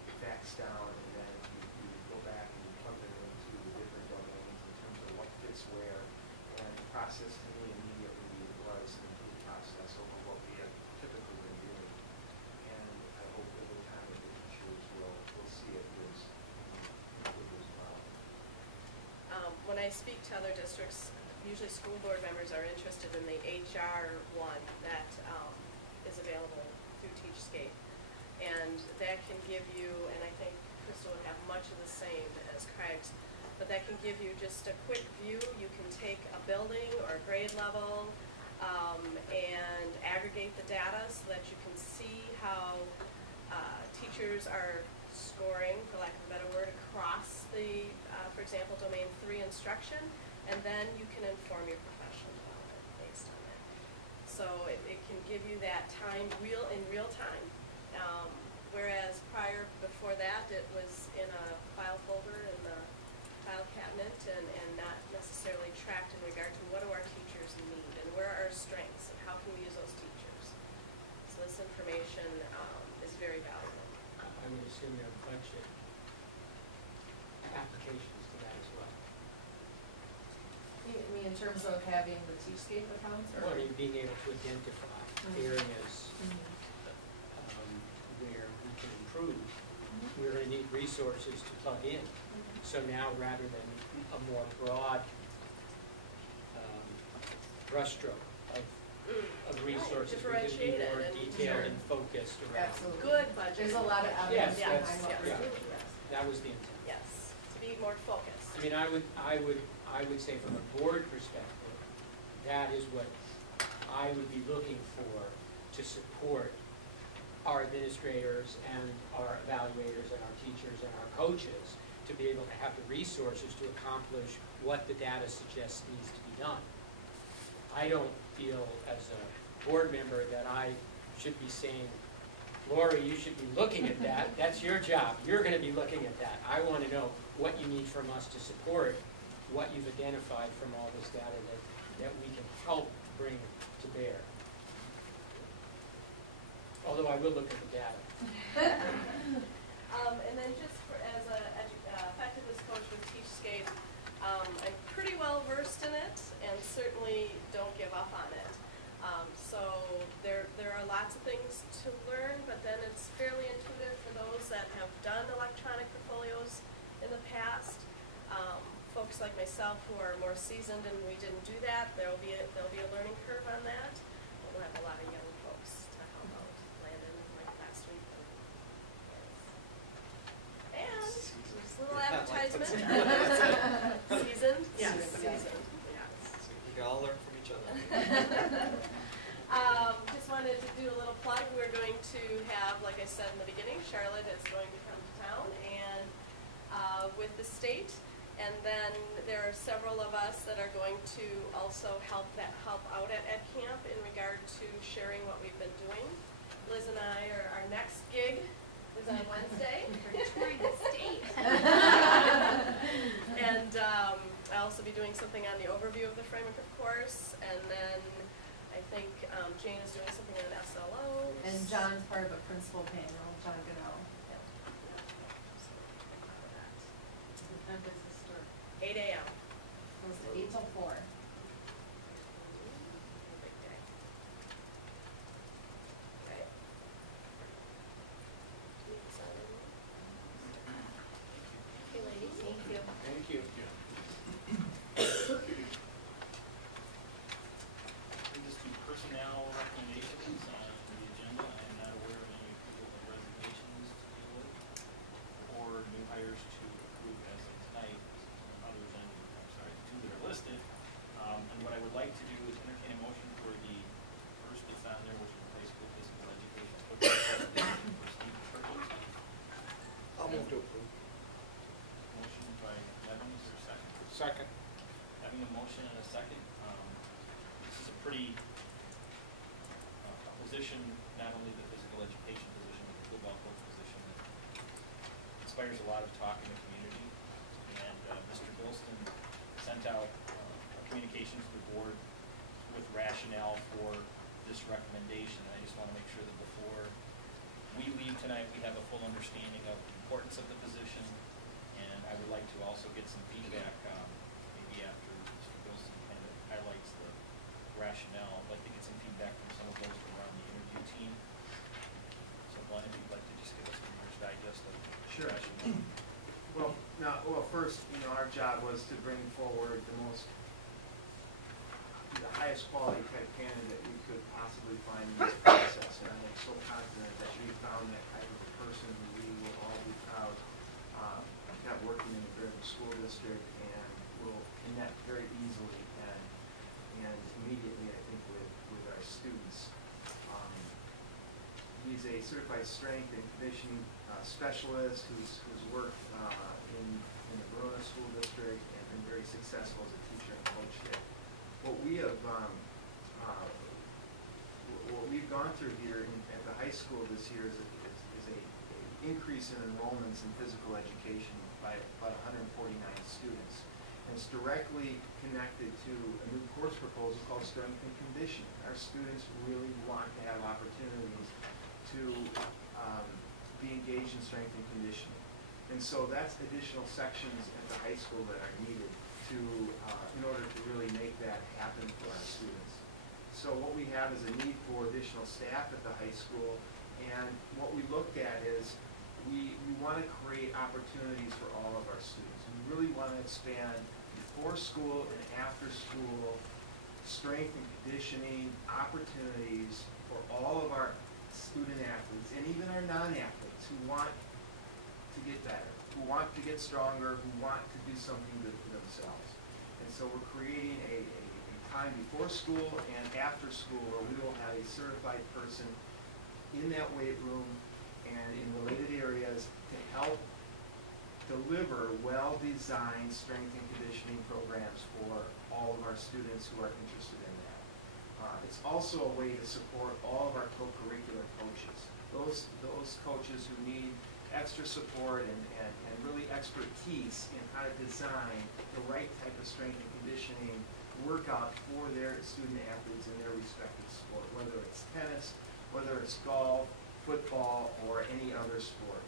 the facts down, and then you go back and you plug them into the different domains in terms of what fits where. And the process to me immediately was an improved process over what we have typically been doing. And I hope over time that the teachers will see it as improved as well. When I speak to other districts, usually school board members are interested in the HR one that is available through TeachScape. And that can give you, and I think Crystal would have much of the same as Craig's, but that can give you just a quick view. You can take a building or a grade level and aggregate the data so that you can see how teachers are scoring, for lack of a better word, across the, for example, domain 3 instruction, and then you can inform your professional development based on that. So it can give you that time in real time, whereas before that, it was in a file folder in the file cabinet and not necessarily tracked in regard to what do our teachers need and where are our strengths and how can we use those teachers? So this information is very valuable. I would assume there are budget applications to that as well. You mean in terms of having the Teachscape accounts, or? Well, I mean, being able to identify areas where we can improve. We're going to need resources to plug in. So now, rather than a more broad brushstroke of resources, we're going to be Differentiated more and detailed and focused around. Absolutely. Good budget. There's a lot of Yes, evidence that's, behind what yeah, we're doing. that was the intent. Yes, to be more focused. I mean, I would say from a board perspective, that is what I would be looking for to support our administrators and our evaluators and our teachers and our coaches to be able to have the resources to accomplish what the data suggests needs to be done. I don't feel as a board member that I should be saying, Lori, you should be looking at that. That's your job. You're going to be looking at that. I want to know what you need from us to support what you've identified from all this data that we can help bring to bear. Although I will look at the data. And then just as an effectiveness coach with Teachscape, I'm pretty well versed in it and certainly don't give up on it. So there are lots of things to learn, but then it's fairly intuitive for those that have done electronic portfolios in the past. Folks like myself who are more seasoned and we didn't do that, there'll be a learning curve on that. We'll have a lot of young folks to help out. Landon, like last week. And just a little advertisement. Seasoned? Yes, seasoned. Yes. So we can all learn from each other. Just wanted to do a little plug. We're going to have, like I said in the beginning, Charlotte is going to come to town and with the state. And then there are several of us that are going to also help out at Ed Camp in regard to sharing what we've been doing. Liz and I, our next gig is on Wednesday. Touring the state. And I'll also be doing something on the overview of the framework of course. And then I think Jane is doing something on SLO. And John's part of a principal panel, John Goodell. When does this start? 8 a.m. Goes to 8 till 4. Big day. Okay. Okay, ladies, thank you. Thank you. We just do personnel recommendations on the agenda. I am not aware of any people with resignations to deal with or new hires to approve as of tonight, other than, I'm sorry, the two that are listed. And what I would like to do is entertain a motion for the first that's on there, which is high school physical education. For Steve Perkins. I'll move to approve. Motion by Nevin, is there a second? Second. Having a motion and a second, this is a pretty position, not only the physical education position, but the football coach position that inspires a lot of talk in the community. And Mr. Bilston sent out a communication to the board with rationale for this recommendation. And I just want to make sure that before we leave tonight, we have a full understanding of the importance of the position. And I would like to also get some feedback, maybe after Mr. Bilston kind of highlights the rationale. I'd like to get some feedback from some of those who are on the interview team. So Glenn, if you'd like to just give us a reader's digest of the Sure. rationale. Well, first, our job was to bring forward the highest quality type candidate we could possibly find in this process. And I'm so confident that we found that type of a person who we will all be proud to have working in the Fairview School District and will connect very easily and immediately, I think, with our students. He's a certified strength and conditioning specialist who's worked in the Verona School District and been very successful as a teacher and coach there. What we've gone through here at the high school this year is a increase in enrollments in physical education by about 149 students. And it's directly connected to a new course proposal called Strength and Conditioning. Our students really want to have opportunities to be engaged in strength and conditioning. And so that's additional sections at the high school that are needed to, in order to really make that happen for our students. So what we have is a need for additional staff at the high school, and what we looked at is we want to create opportunities for all of our students. We really want to expand before school and after school strength and conditioning opportunities for all of our student athletes and even our non-athletes who want to get better, who want to get stronger, who want to do something good for themselves. And so we're creating a time before school and after school where we will have a certified person in that weight room and in related areas to help deliver well-designed strength and conditioning programs for all of our students who are interested in that. It's also a way to support all of our co-curricular coaches, those coaches who need extra support and really expertise in how to design the right type of strength and conditioning workout for their student athletes in their respective sport, whether it's tennis, whether it's golf, football, or any other sport.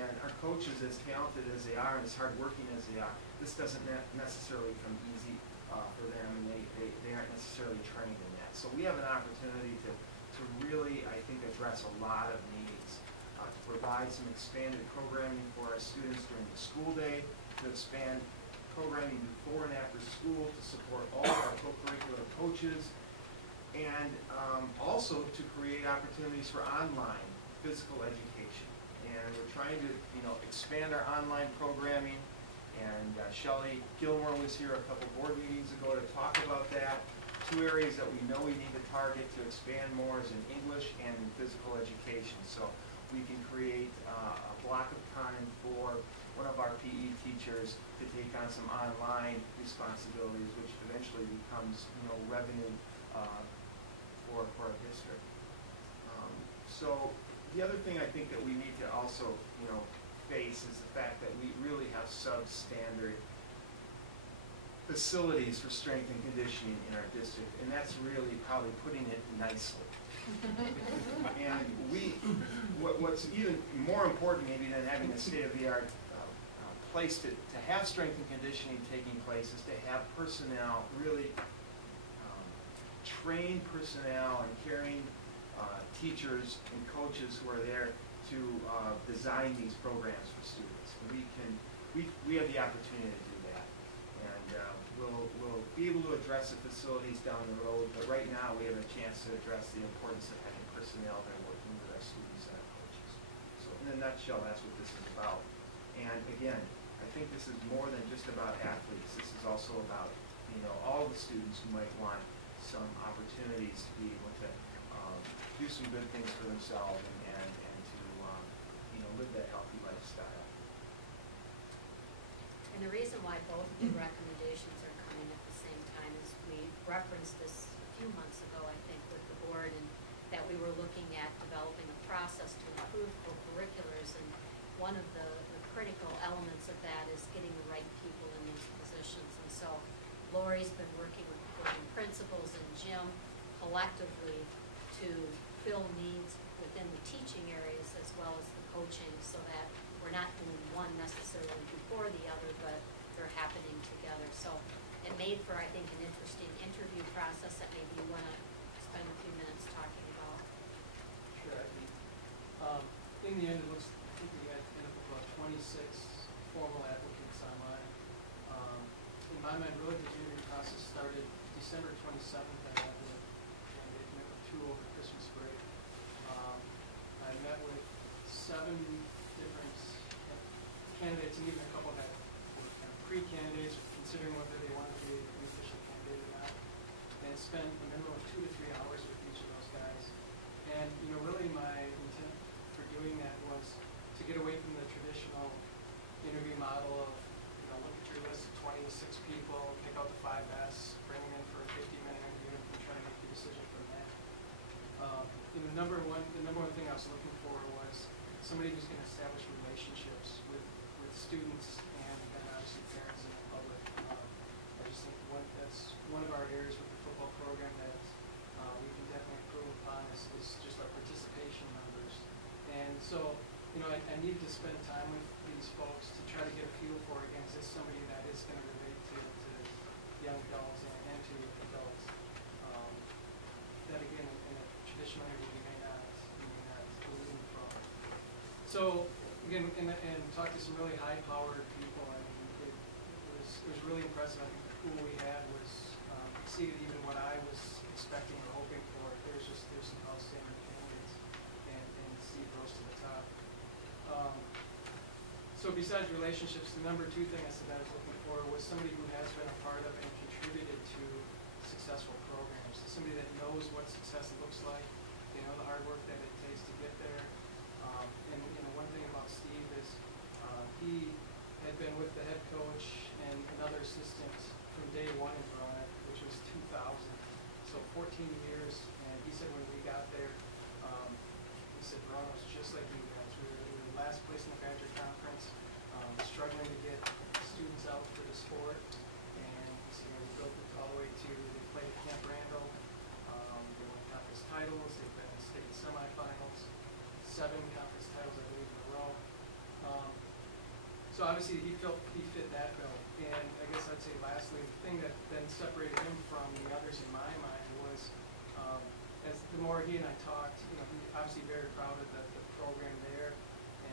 And our coaches, as talented as they are and as hardworking as they are, this doesn't necessarily come easy for them, and they aren't necessarily trained in that. So we have an opportunity to really, I think, address a lot of needs, to provide some expanded programming for our students during the school day, to expand programming before and after school to support all of our co-curricular coaches, and also to create opportunities for online physical education. And we're trying to, expand our online programming. And Shelley Gilmore was here a couple board meetings ago to talk about that. Two areas that we know we need to target to expand more is in English and in physical education. So we can create a block of time for one of our PE teachers to take on some online responsibilities, which eventually becomes, revenue for our district. So the other thing I think that we need to also, face is the fact that we really have substandard facilities for strength and conditioning in our district, and that's really probably putting it nicely. And what's even more important maybe than having a state-of-the-art place to have strength and conditioning taking place is to have personnel, really trained personnel and caring teachers and coaches who are there to design these programs for students. And we have the opportunity to do that, and we'll be able to address the facilities down the road. But right now, we have a chance to address the importance of having personnel that are working with our students and our coaches. So, in a nutshell, that's what this is about. And again, I think this is more than just about athletes. This is also about all the students who might want some opportunities to be able to do some good things for themselves and to live that healthy lifestyle. And the reason why both of the recommendations are coming at the same time is we referenced this a few months ago, I think, with the board, and that we were looking at developing a process to improve co-curriculars, and one of the critical elements of that is getting the right people in those positions. And so Lori's been working with the building principals and Jim collectively to fill needs within the teaching areas as well as the coaching, so that we're not doing one necessarily before the other, but they're happening together. So it made for, I think, an interesting interview process that maybe you want to spend a few minutes talking about. Sure. In the end, it looks, I think we had about 26 formal applicants online. In my mind, really, the interview process started December 27th. I had the candidate met with 2 over Christmas break. I met with 7 different candidates, and even a couple that were kind of pre-candidates, considering whether they wanted to be an official candidate or not, and spent a minimum of 2 to 3 hours with each of those guys. And really my intent for doing that was to get away from the traditional interview model of, look at your list of 26 people, pick out the 5 best, bring them in for a 50-minute interview, and try to make a decision from that. The number one thing I was looking for was somebody who's going to establish relationships with students and then obviously parents and the public. program that we can definitely improve upon is just our participation numbers. And so, I needed to spend time with these folks to try to get a feel for, again, is this somebody that is going to relate to young adults and to adults? That again, in a traditional interview, we may not glean from. So again, and talked to some really high-powered people, and it was really impressive. I think the pool we had was exceeded even what I was expecting or hoping for. There's some outstanding candidates, and Steve rose to the top. So besides relationships, the number 2 thing I said I was looking for was somebody who has been a part of and contributed to successful programs. Somebody that knows what success looks like, the hard work that it takes to get there. And one thing about Steve is he had been with the head coach and another assistant from day 1 in Verona, which was 2000. So 14 years, and he said when we got there, he said Verona was just like you guys. We were last place in the graduate conference, struggling to get students out for the sport, and he said we built it all the way to, they played at Camp Randall, they won conference titles, they've been in state semifinals, 7 conference titles I believe in a row. So obviously he fit that bill, and I guess I'd say lastly, the thing that then separated him from the others in my mind was, as the more he and I talked, he obviously very proud of the program there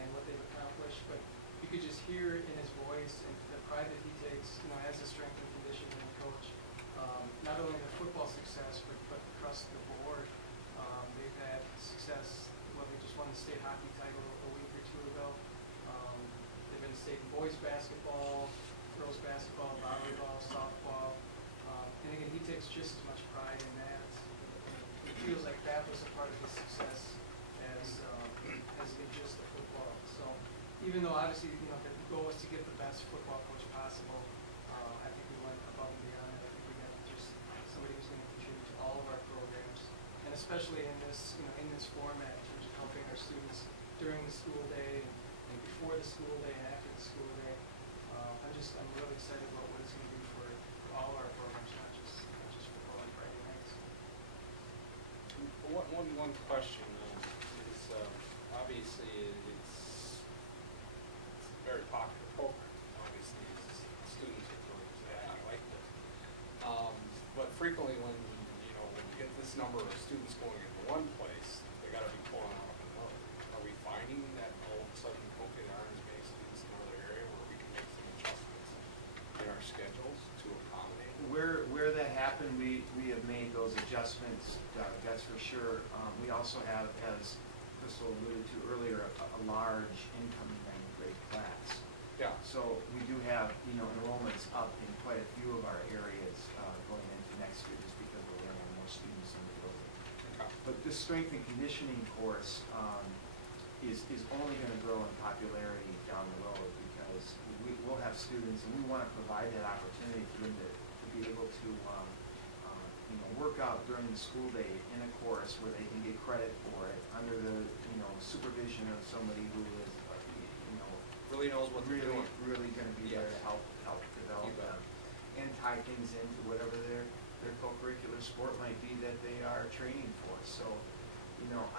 and what they've accomplished, but you could just hear in his voice and the pride that he takes, as a strength and conditioning coach, not only the football success, but across the board. They've had success. Well, they just won the state hockey title a week or 2 ago. They've been state in boys basketball, girls basketball, volleyball, softball, and again, he takes just as much pride in that. He feels like that was a part of his success as in just the football. So even though obviously the goal was to get the best football coach possible, I think we went above and beyond it. I think we got just somebody who's going to contribute to all of our programs, and especially in this format in terms of helping our students during the school day and before the school day and after the school day. I'm really excited about what it's going to do for all our programs, not just football on Friday nights. One question is obviously it's a very popular program. Obviously, students are going to say, I like this. But frequently when you get this number of students going into one place, they got to be pulling out of another. Are we finding that all of a sudden, okay, there aren't as many students in another area where we can make some adjustments in our schedules to accommodate? Where that happened, we have made those adjustments, that's for sure. We also have, as Crystal alluded to earlier, a large incoming 9th grade class. Yeah. So we do have, enrollments up in quite a few of our areas going into next year just because we're learning more students in the building. Okay. But this strength and conditioning course is only going to grow in popularity down the road because we'll have students, and we want to provide that opportunity for them to be able to work out during the school day in a course where they can get credit for it under the supervision of somebody who is Really knows what they're doing. Really going to be there to help develop them and tie things into whatever their co-curricular sport might be that they are training for. So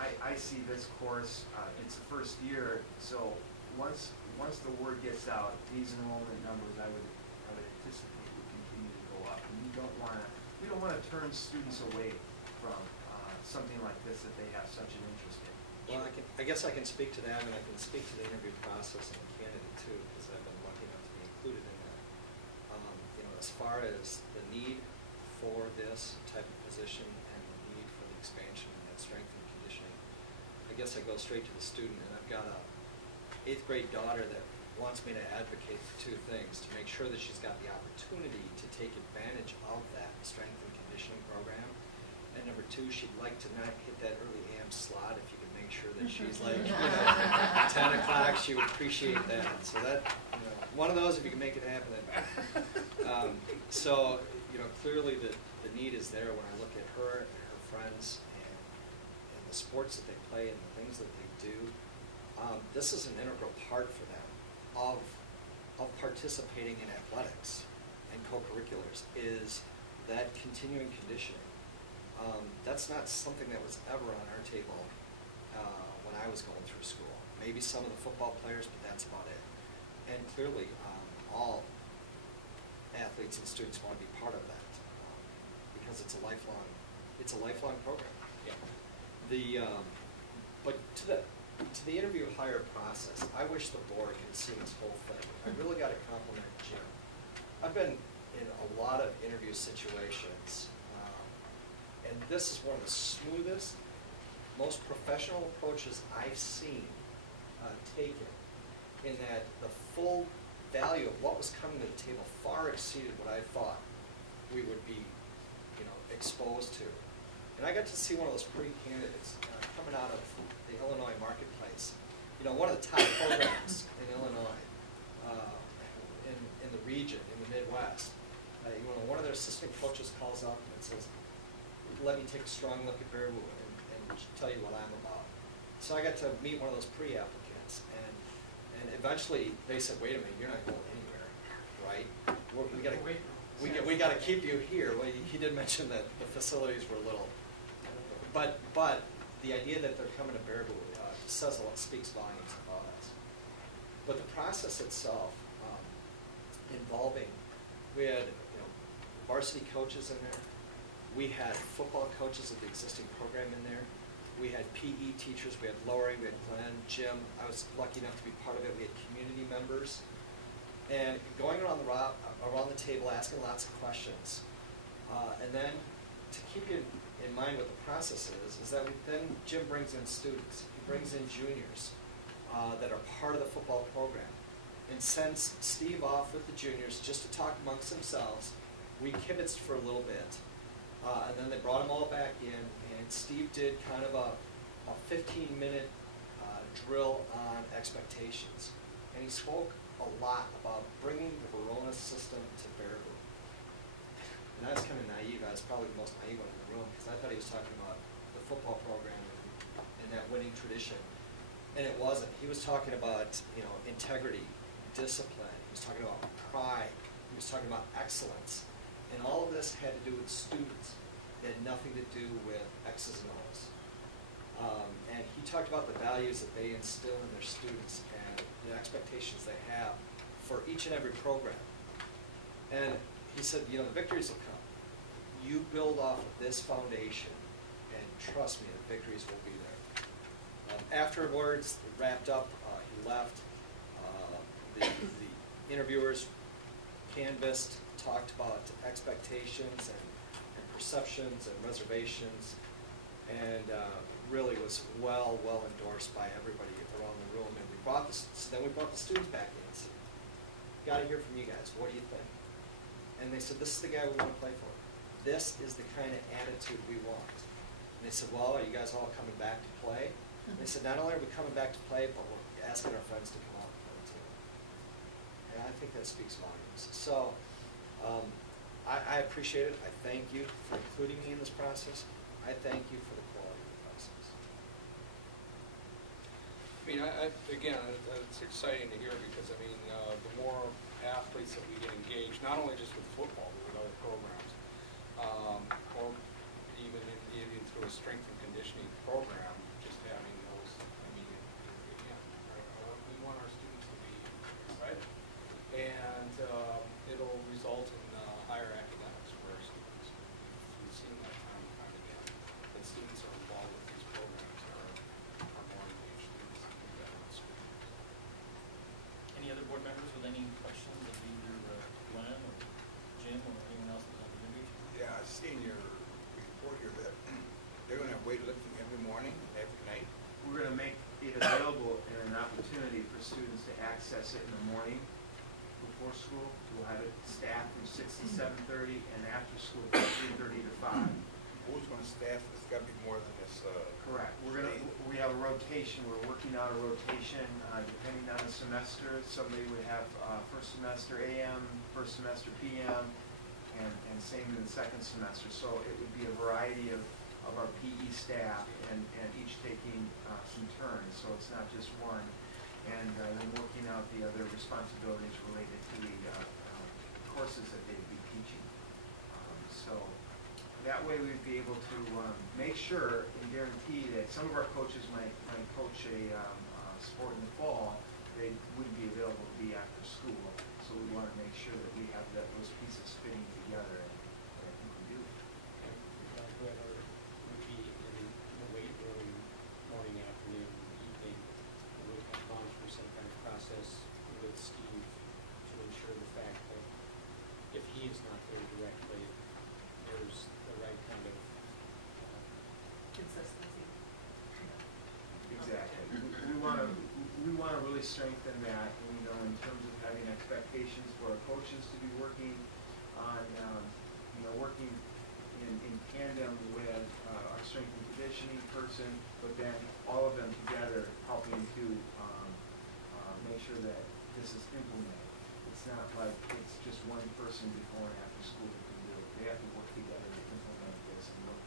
I see this course, it's the first year, so once the word gets out, these enrollment numbers I would anticipate would continue to go up. And we don't want to turn students away from something like this that they have such an interest in. Well, I guess I can speak to that, and I can speak to the interview process and the candidate too, because I've been lucky enough to be included in that. As far as the need for this type of position and the need for the expansion and that strength and conditioning, I guess I go straight to the student, and I've got a 8th grade daughter that wants me to advocate for 2 things: to make sure that she's got the opportunity to take advantage of that strength and conditioning program, and number 2, she'd like to not hit that early AM slot. If you could make sure that she's like 10 o'clock, she would appreciate that. So that, one of those, if you can make it happen, then. So clearly the need is there when I look at her and her friends and the sports that they play and the things that they do. This is an integral part for them of participating in athletics and co-curriculars, is that continuing conditioning. That's not something that was ever on our table when I was going through school. Maybe some of the football players, but that's about it. And clearly, all athletes and students want to be part of that because it's a lifelong program. Yeah. But to the interview hire process, I wish the board had seen this whole thing. I really got to compliment Jim. I've been in a lot of interview situations, and this is one of the smoothest, most professional approaches I've seen taken, in that the full value of what was coming to the table far exceeded what I thought we would be, exposed to. And I got to see one of those pretty candidates coming out of the Illinois marketplace. One of the top programs in Illinois, in the region, in the Midwest. One of their assistant coaches calls up and says, "Let me take a strong look at Baraboo and tell you what I'm about." So I got to meet one of those pre-applicants, and eventually they said, "Wait a minute, you're not going anywhere, right? We got to keep you here." Well, he did mention that the facilities were a little, but the idea that they're coming to Baraboo says a lot, speaks volumes about us. But the process itself, involving, we had varsity coaches in there, we had football coaches of the existing program in there, we had PE teachers, we had Lori, we had Glenn, Jim. I was lucky enough to be part of it. We had community members, and going around the table, asking lots of questions, and then to keep in mind what the process is that then Jim brings in students, he brings in juniors that are part of the football program, and sends Steve off with the juniors just to talk amongst themselves. We kibitzed for a little bit, and then they brought them all back in, and Steve did kind of a 15-minute drill on expectations, and he spoke a lot about bringing the Verona system to Baraboo. And I was kind of naive. I was probably the most naive one in the room because I thought he was talking about the football program and that winning tradition, and it wasn't. He was talking about integrity, discipline. He was talking about pride. He was talking about excellence, and all of this had to do with students. It had nothing to do with X's and O's. And he talked about the values that they instill in their students and the expectations they have for each and every program. And he said, the victories will come. You build off of this foundation, and trust me, the victories will be there. Afterwards, it wrapped up, he left. The interviewers canvassed, talked about expectations and perceptions and reservations, and really was well endorsed by everybody around the room. And then we brought the students back in and said, "Got to hear from you guys. What do you think?" And they said, "This is the guy we want to play for. This is the kind of attitude we want." And they said, "Well, are you guys all coming back to play?" And they said, "Not only are we coming back to play, but we're asking our friends to come out and play too." And I think that speaks volumes. So I appreciate it. I thank you for including me in this process. I thank you for the quality of the process. Again, it's exciting to hear because, the more athletes that we get engaged, not only just with football, but with other programs, or even through a strength and conditioning program, just having those, we want our students to be excited. And it'll result in higher academics for our students. We've seen that time and time again, that students are involved with these programs are more engaged students. Any other board members with any questions of either Glenn or Jim or anyone else that's on the interview? Yeah, I've seen your report here that they're going to have weightlifting every morning, every night. We're going to make it available and an opportunity for students to access it in the morning before school. We'll have it staffed from 6 to 7:30 and after school from 3:30 to 5. Who's going to staff? It's got to be more than this. Correct. We have a rotation. We're working out a rotation depending on the semester. Somebody would have first semester AM, first semester PM, and same in the second semester. So it would be a variety of our PE staff and each taking some turns. So it's not just one. And then working out the other responsibilities related to the courses that they'd be teaching. So that way we'd be able to make sure and guarantee that some of our coaches might coach a sport in the fall, they wouldn't be available to be after school. So we want to make sure that we have those pieces fitting together, and I think we do. Whether it would be in the late early morning, afternoon, evening, we've gone through some kind of process with Steve to ensure the fact that if he is not there directly, there's the right kind of Consistency. Exactly. We want to really strengthen that, you know, in terms of having expectations for our coaches to be working on, working in tandem with our strength and conditioning person, but then all of them together helping to make sure that this is implemented. It's not like it's just one person before and after school that can do it. They have to work together to implement this and work,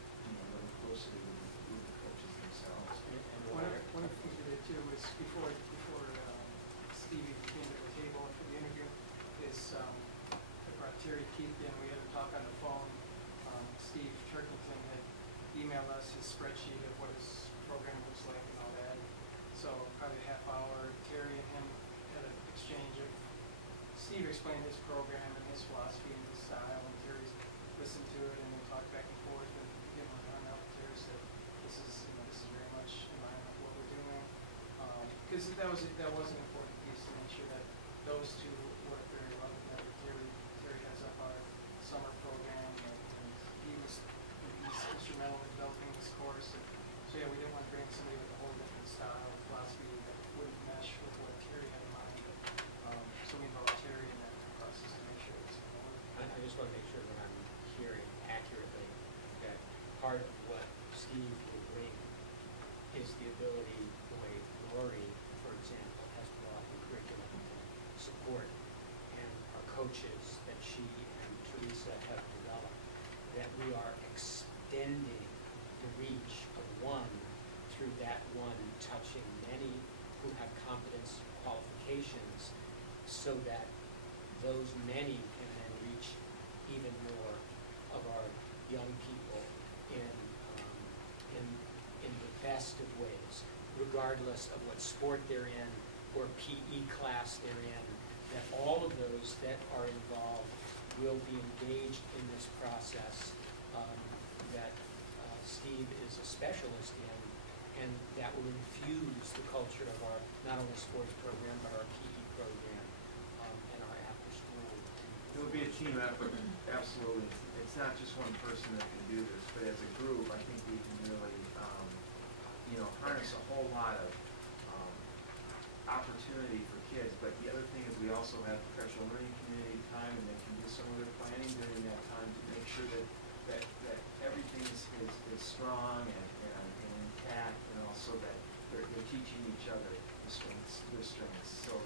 really closely with the coaches themselves. And One of the things we did too was before Stevie came to the table for the interview is I brought Terry Keith in. We had a talk on the phone. Steve Turkington had emailed us his spreadsheet of what his program looks like and all that. So probably a half hour, Terry and him had an exchange of Steve explained his program and his philosophy and his style, and Terry's listened to it and we talked back and forth, and again, when I out, Terry said, this is very much in line with what we're doing. Because that was an important piece to make sure that those two work very well together. Terry heads up our summer program, and he's instrumental in developing this course. And so yeah, we didn't want to bring somebody with a whole different style and philosophy that wouldn't mesh with what Terry had in mind. So we involved Terry in that process to make sure it's going to work. I just want to make sure that I'm hearing accurately that part of what Steve will bring is the ability, the way Lori, for example, has brought the curriculum support and our coaches that she and Teresa have developed, that we are extending the reach of one through that one, touching many who have competence qualifications, so that those many can then reach even more of our young people in the best of ways, regardless of what sport they're in or PE class they're in, that all of those that are involved will be engaged in this process that Steve is a specialist in, and that will infuse the culture of our, not only sports program, but our PE program and our after-school. It will be a team effort, absolutely. It's not just one person that can do this, but as a group, I think we can really, harness a whole lot of opportunity for kids. But the other thing is we also have professional learning community time, and they can do some of their planning during that time to make sure that everything is strong and intact, and also that they're teaching each other their strengths, so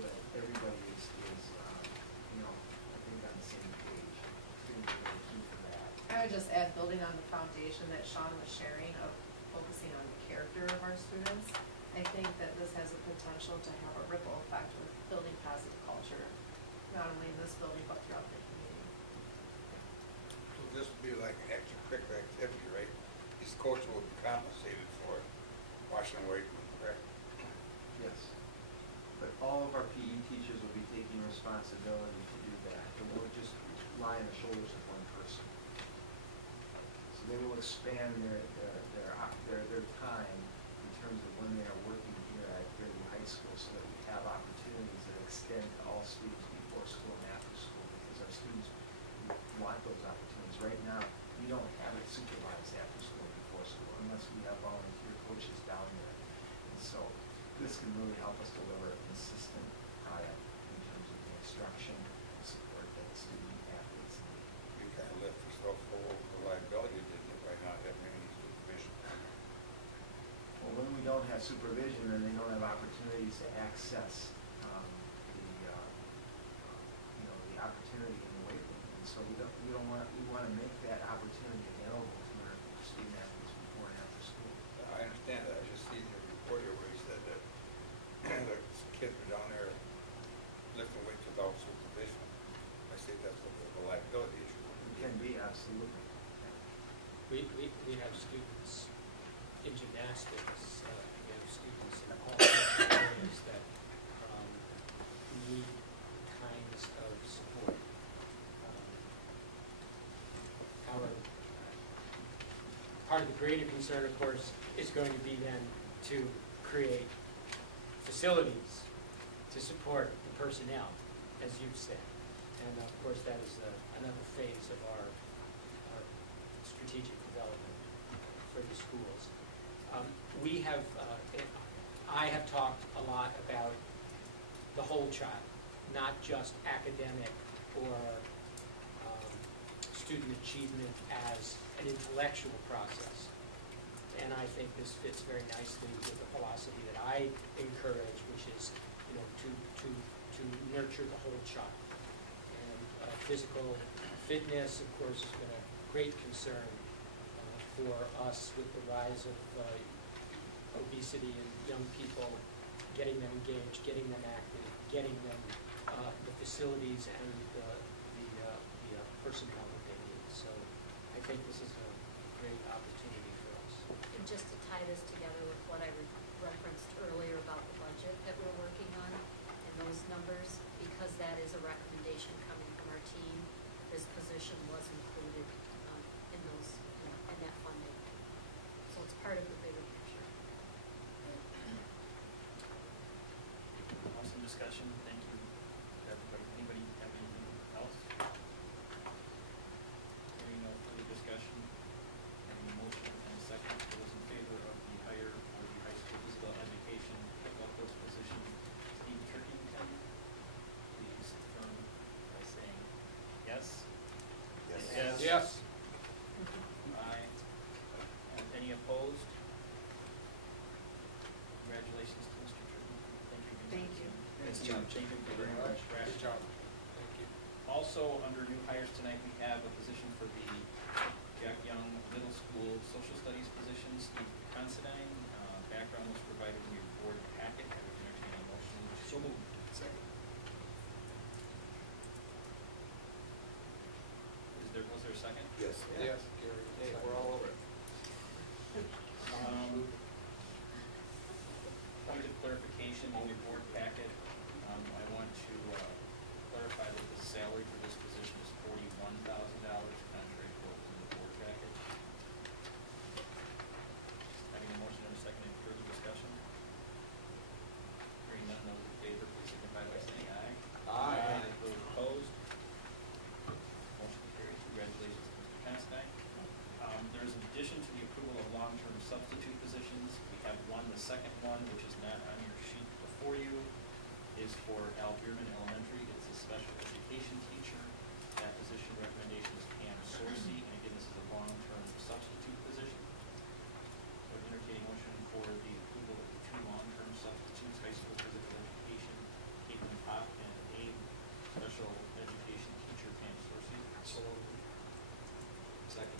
that everybody is I think on the same page. It's going to be really key for that. I would just add, building on the foundation that Sean was sharing of focusing on the character of our students, I think that this has a potential to have a ripple effect with building positive culture, not only in this building, but throughout the community. So this would be like an extracurricular activity, right? These coaches will be compensated for it, washing and weight, correct? Yes. But all of our PE teachers will be taking responsibility to do that. It won't just lie on the shoulders of one person. So they will expand their time in terms of when they are working here at Fairview High School, so that we have opportunities that extend to all students before school and after school, because our students want those opportunities. Right now, we don't have it supervised after school and before school unless we have volunteer coaches down there. And so this can really help us deliver a consistent product in terms of the instruction and support that the student athletes need. You kind of left yourself full of reliability, didn't you, by not having any supervision? Well, when we don't have supervision, then they don't have opportunities to access the opportunity in the weight room. And so we want to make that opportunity available to our student athletes before and after school. I understand that. I just see in your report here where you said that the kids were down there lifting weights without supervision. I say that's a reliability issue. It can be, absolutely. we have students in gymnastics, we have students in all different areas that need kinds of support. Part of the greater concern, of course, is going to be then to create facilities to support the personnel, as you've said. And of course, that is another phase of our strategic development for the schools. I have talked a lot about the whole child, not just academic or student achievement as an intellectual process. And I think this fits very nicely with the philosophy that I encourage, which is, to nurture the whole child. And physical fitness, of course, has been a great concern for us with the rise of obesity in young people, getting them engaged, getting them active, getting them the facilities and the personnel that they need. So I think this is a great opportunity for us. And just to tie this together with what I referenced earlier about the budget that we're working on and those numbers, because that is a recommendation coming from our team, this position was included in those, in that funding. So it's part of the bigger picture. Awesome discussion. Thank you, everybody. Anybody have anything else? Hearing no further discussion, having a motion and a second. Those in favor of the hire for the high school physical education football coach position, Steve Turkington, please confirm by saying yes. Yes. Yes. Aye. And any opposed? Congratulations to Mr. Turkington. Thank you. Nice job. Thank you very much. Good job. Thank you. Also, under new hires tonight, we have a position for the Jack Young Middle School Social Studies position, Steve Considine. Background was provided in your board packet. I would entertain a motion. So moved. Second. Was there a second? Yes. Yeah. Yes, Gary. Hey, we're all over it. Point of clarification in your board packet, I want to clarify that the salary for this position is $41,000, contrary to what was in the board packet. Having a motion and a second, any further discussion? Hearing none, those in favor, please signify by saying aye. Aye. Those opposed? Motion carries. Congratulations, Mr. Considine. There's an addition to the approval of long-term substitute positions. We have one, the second one, which is not on your sheet before you, is for Al Bierman Elementary. It's a special education teacher. That position recommendation is Pam Sorcy, and again, this is a long-term substitute position. So entertaining motion for the approval of the two long-term substitutes, high school physical education, Caitlin Pop, and a special education teacher, Pam Sorcy. So second.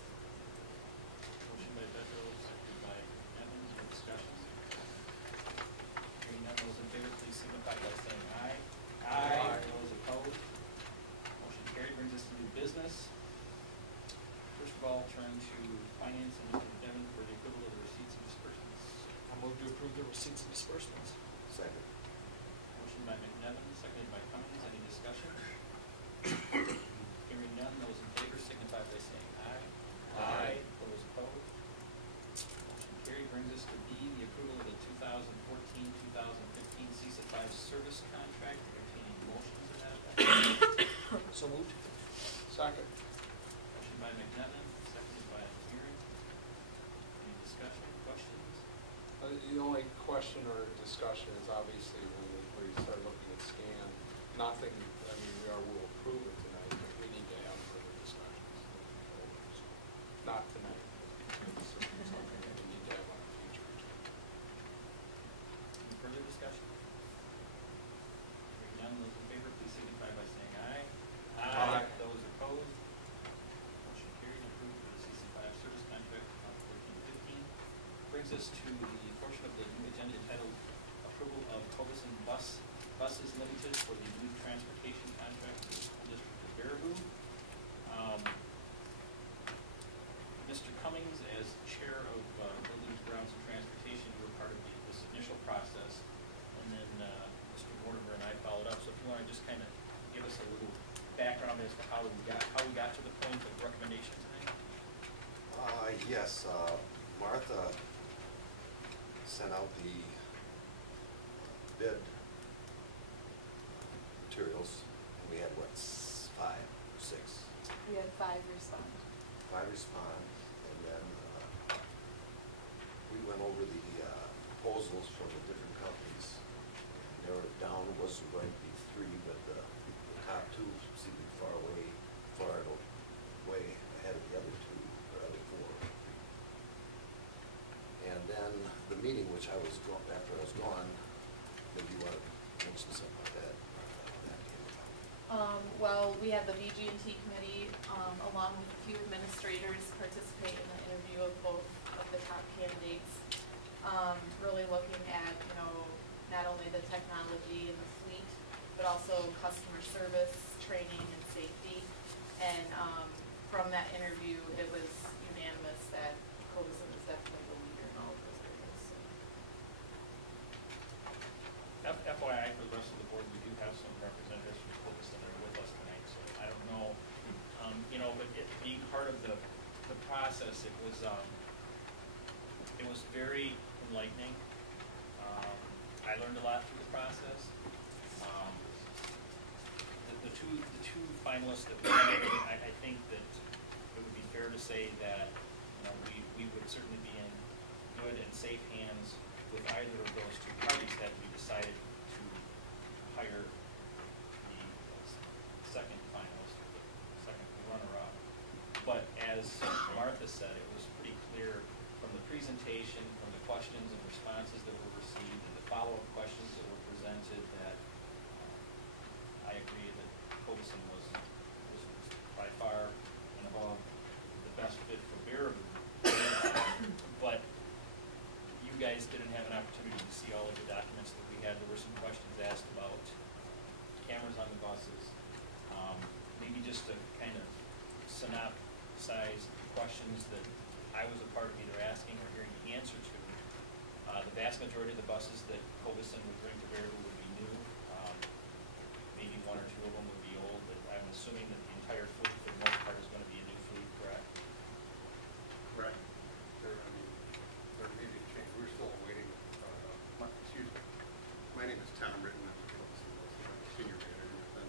Motion by Bedrow, seconded by Evans. Any discussion? Hearing none, those in favor, please signify by saying aye. Aye. Those opposed? Motion carried. Brings us to new business. First of all, turn to finance and Mr. Devon for the approval of the receipts and disbursements. I move to approve the receipts and disbursements. Second. Motion by McNevin, seconded by Cummings. Any discussion? Hearing none, those in favor signify by saying aye. Aye. Those opposed? Motion carried. Brings us to B, the approval of the 2014-2015 CISA 5 service contract. Entertaining motion to that effect. So moved. Second. Motion by McNevin, seconded by Kieran. Any discussion, questions? The only question or discussion is obviously when we start looking at scan, nothing, I mean, we'll approve it tonight, but we need to have further discussions. Not tonight. It's something that we need to have on a future agenda. Any further discussion? Hearing none, those in favor, please signify by saying aye. Aye. Those opposed? Motion carried. Approved for the CC5 service contract on 14-15. Brings us to the portion of the new agenda entitled Approval of Covisan Buses Limited for the youth transportation contract for the school district of Baraboo. Mr. Cummings just kind of give us a little background as to how we got to the point of recommendation tonight? Yes, Martha sent out the bid materials, and we had, what, 5 or 6? We had 5 respond. 5 respond, and then we went over the proposals from the different companies. Narrowed it down, it wasn't going to be 3, but the top 2 seemed far away ahead of the other 2, or other 4. And then the meeting, which I was after I was gone, maybe you want to mention something like that. Well, we had the BG&T committee, along with a few administrators, participate in the interview of both of the top candidates. Really looking at, not only the technology and the fleet, but also customer service, training, and safety. And from that interview, it was unanimous that Cobison is definitely the leader in all of those areas. FYI, for the rest of the board, we do have some representatives from Cobison that are with us tonight, so I don't know, but it being part of the process, it was very enlightening. I learned a lot through the process. The two finalists that we had, I think that it would be fair to say that we would certainly be in good and safe hands with either of those 2 parties had we decided to hire the second finalist, the second runner-up. But as Martha said, it was pretty clear from the presentation, from the questions and responses that were received, and the follow-up questions that were presented, that I agree that Cobison was by far and above the best fit for Bearwood. But you guys didn't have an opportunity to see all of the documents that we had. There were some questions asked about cameras on the buses. Maybe just to kind of synopsize questions that I was a part of either asking or hearing the answer to. The vast majority of the buses that Cobison would bring to Bearwood would be new. Maybe 1 or 2 of them would be old, but I'm assuming that the entire fleet, for the most part, is going to be a new fleet, correct? Correct. There may be a change. We're still waiting. Excuse me. My name is Tom Ritton. I'm the Cobison senior manager with them,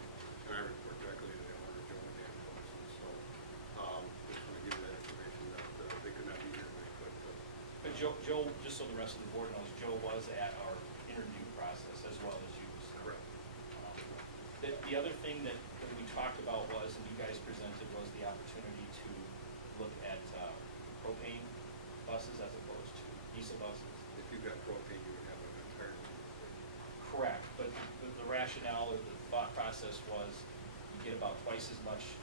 and I report directly to them under Joe and Dan Cobison. So just want to give you that information that they could not be here tonight. But Joe, just so the rest of the board knows, Joe was at our interview process as well as you. So. Correct. The other thing that we talked about was, and you guys presented, was the opportunity to look at propane buses as opposed to diesel buses. If you've got propane, you would have an entire. Correct, but the rationale or the thought process was you get about twice as much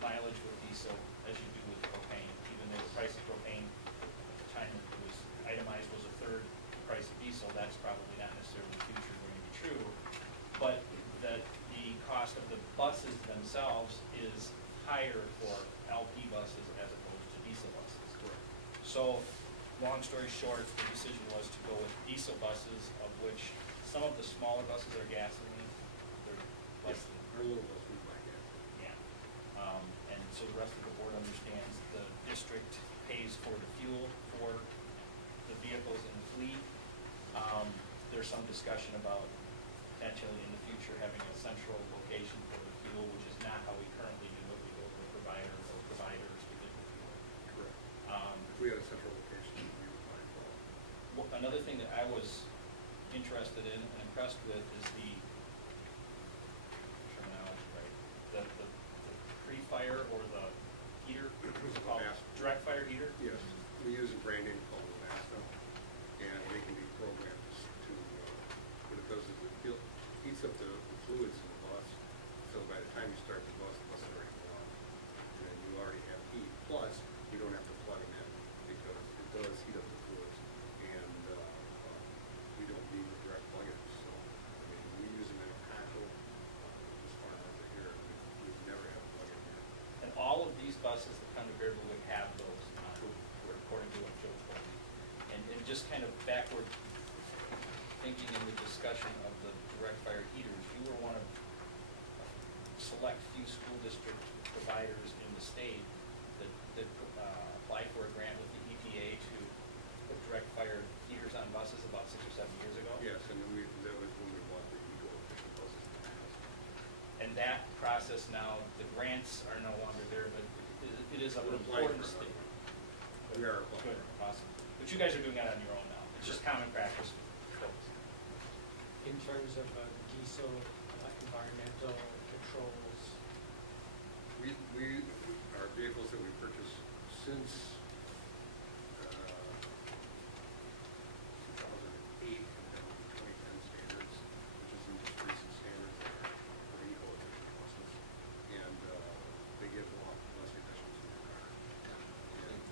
mileage with diesel as you do with propane, even though the price of propane at the time it was itemized was a third the price of diesel. That's probably not necessarily in the future going to be true, but that the cost of the buses themselves is higher for LP buses as opposed to diesel buses. Correct. So, long story short, the decision was to go with diesel buses, of which some of the smaller buses are gasoline. They're less than. Our little bus we buy gas. Yeah. And so the rest of the board understands the district pays for the fuel for the vehicles in the fleet. There's some discussion about potentially in the future having a central location for the fuel, which is not how we currently do it. We go to a provider or providers to get the fuel. Correct. If we had a central location, we would buy it. Another thing that I was interested in and impressed with is the terminology, right? The pre-fire or the heater, what's it called? Direct fire heater? Yes. We use a brand name called Avasta, and they can be programmed to, what it does is it heats up the fluids in the bus, so by the time you start the bus is already warm. And then you already have heat. Plus, you don't have to plug them in, because it does heat up the fluids, and we don't need the direct plug-ins. So, I mean, we use them in a console, as far as here, we've never had a plug-in here. And all of these buses that come to Bearwood would have those, according to what Joe told me. And just kind of backward thinking in the discussion of the direct fire heaters, you were one of select few school district providers in the state that applied for a grant with the EPA to put direct fire heaters on buses about 6 or 7 years ago. Yes, and then that was when we bought the eco-efficient buses. And that process now, the grants are no longer there, but it is of We're applying importance. for another. We are applying. Good, awesome. But you guys are doing that on your own now. It's just common practice. In terms of diesel, environmental controls, our vehicles that we purchased since 2008 have been 2010 standards, which is just recent standards for eco-efficient buses. And they give a lot less emissions in your car. And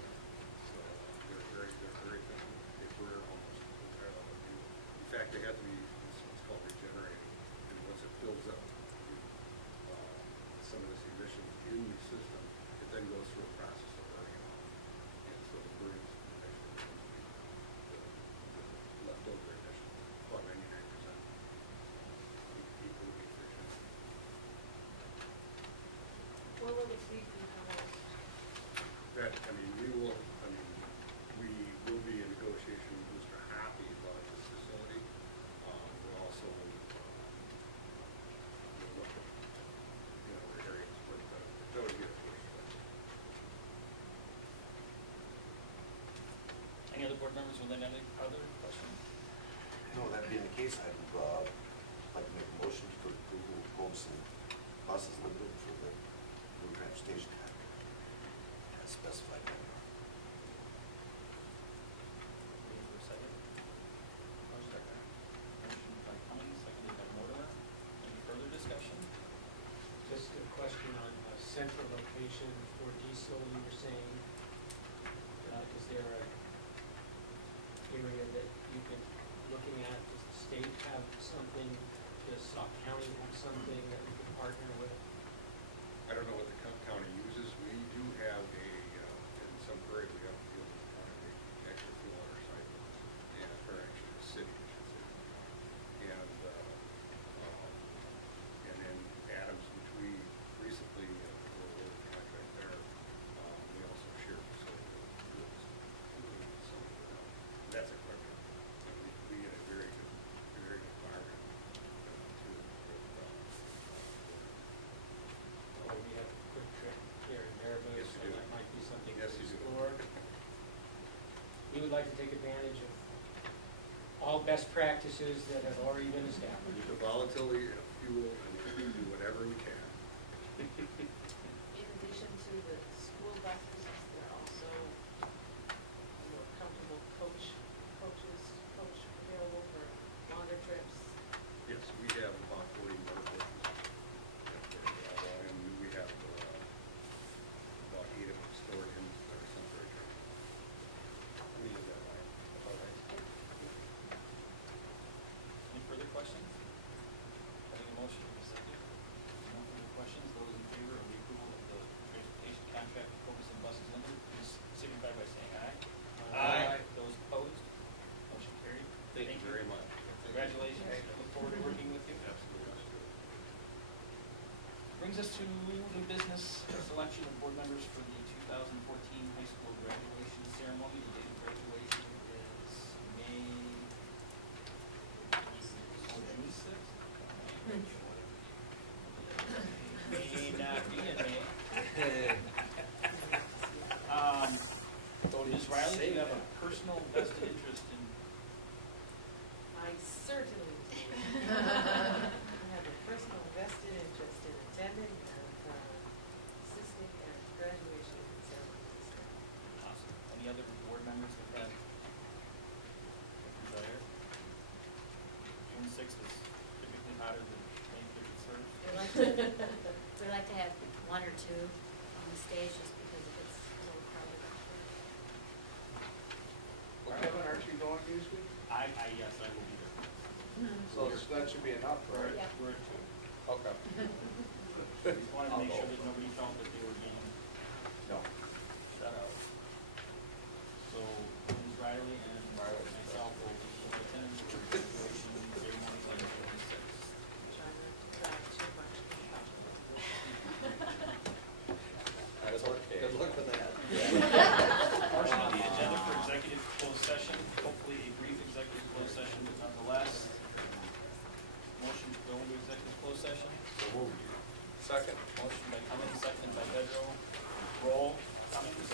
so they're very efficient. They burn almost entirely out of fuel. In fact, they have to be what's called regenerating. And once it builds up some of this emission in the system, it then goes through a process of burning it off. And so the burns emission, the leftover emission, about 99% equally efficient. What will the fleet do for those? That, we will be in negotiation with Mr. Hoppy about this facility. We'll also look at, the areas, but that would be a first step. Any other board members with any other questions? No, that being the case, I'd like to make a motion for approval of Holmes and Buses Limited for the new transportation contract as specified by law. Waiting for a second. Motion by Cummings, seconded by Mortimer. Any further discussion? just a question on a central location for diesel, you were saying, is there a area that you've been looking at? Does the state have something? Does Sauk County have something that we can partner with? I don't know what the county uses. We do have in some parade, we have to deal with the county, they actually fuel on our site, or actually the city, I should say. And then Adams, which we recently were with a contract there, we also share facility with so that's a quick, we get a very good bargain too. Or we have a quick trip here in Maribou, Yes, so we do. that might be something to Yes, you do. explore. We would like to take advantage of all best practices that have already been established. The volatility of fuel, and we can do whatever we can. In addition to the school buses, is there also more comfortable coach available for longer trips? Yes, we have about 40 motor coaches. And we have about 8 of them stored in our Sunbury truck. We use that line. All right. Any further questions? Having a motion, second. No further questions. Those in favor of the approval of the transportation contract for Focus on Buses Limited, please signify by saying aye. Aye. Those opposed? Motion carried. Thank you very much. Congratulations. Look forward to working with you. Absolutely. Brings us to new business, selection of board members for the 2014 high school graduation ceremony. The date of graduation is June 6th. May not be in May. Ms. Riley, do you have a personal vested interest in? I certainly do. I have a personal vested interest in attending and assisting at graduation ceremonies. Awesome. Any other board members with that desire? June 6th is typically hotter than May 31st. We like to have one or two on the stage just because it gets a little crowded. Well, Kevin, aren't you going this week? Yes, I will be there. So that should be enough, right? Yeah. We're at 2. Okay. Just wanted to make sure that nobody felt that they were being No. shut out. So, Ms. Riley and myself will be in attendance for graduation ceremonies on June 6th. Try not to drive too much. Second. Motion by Cummings, seconded by Bedrow. Roll. Cummings?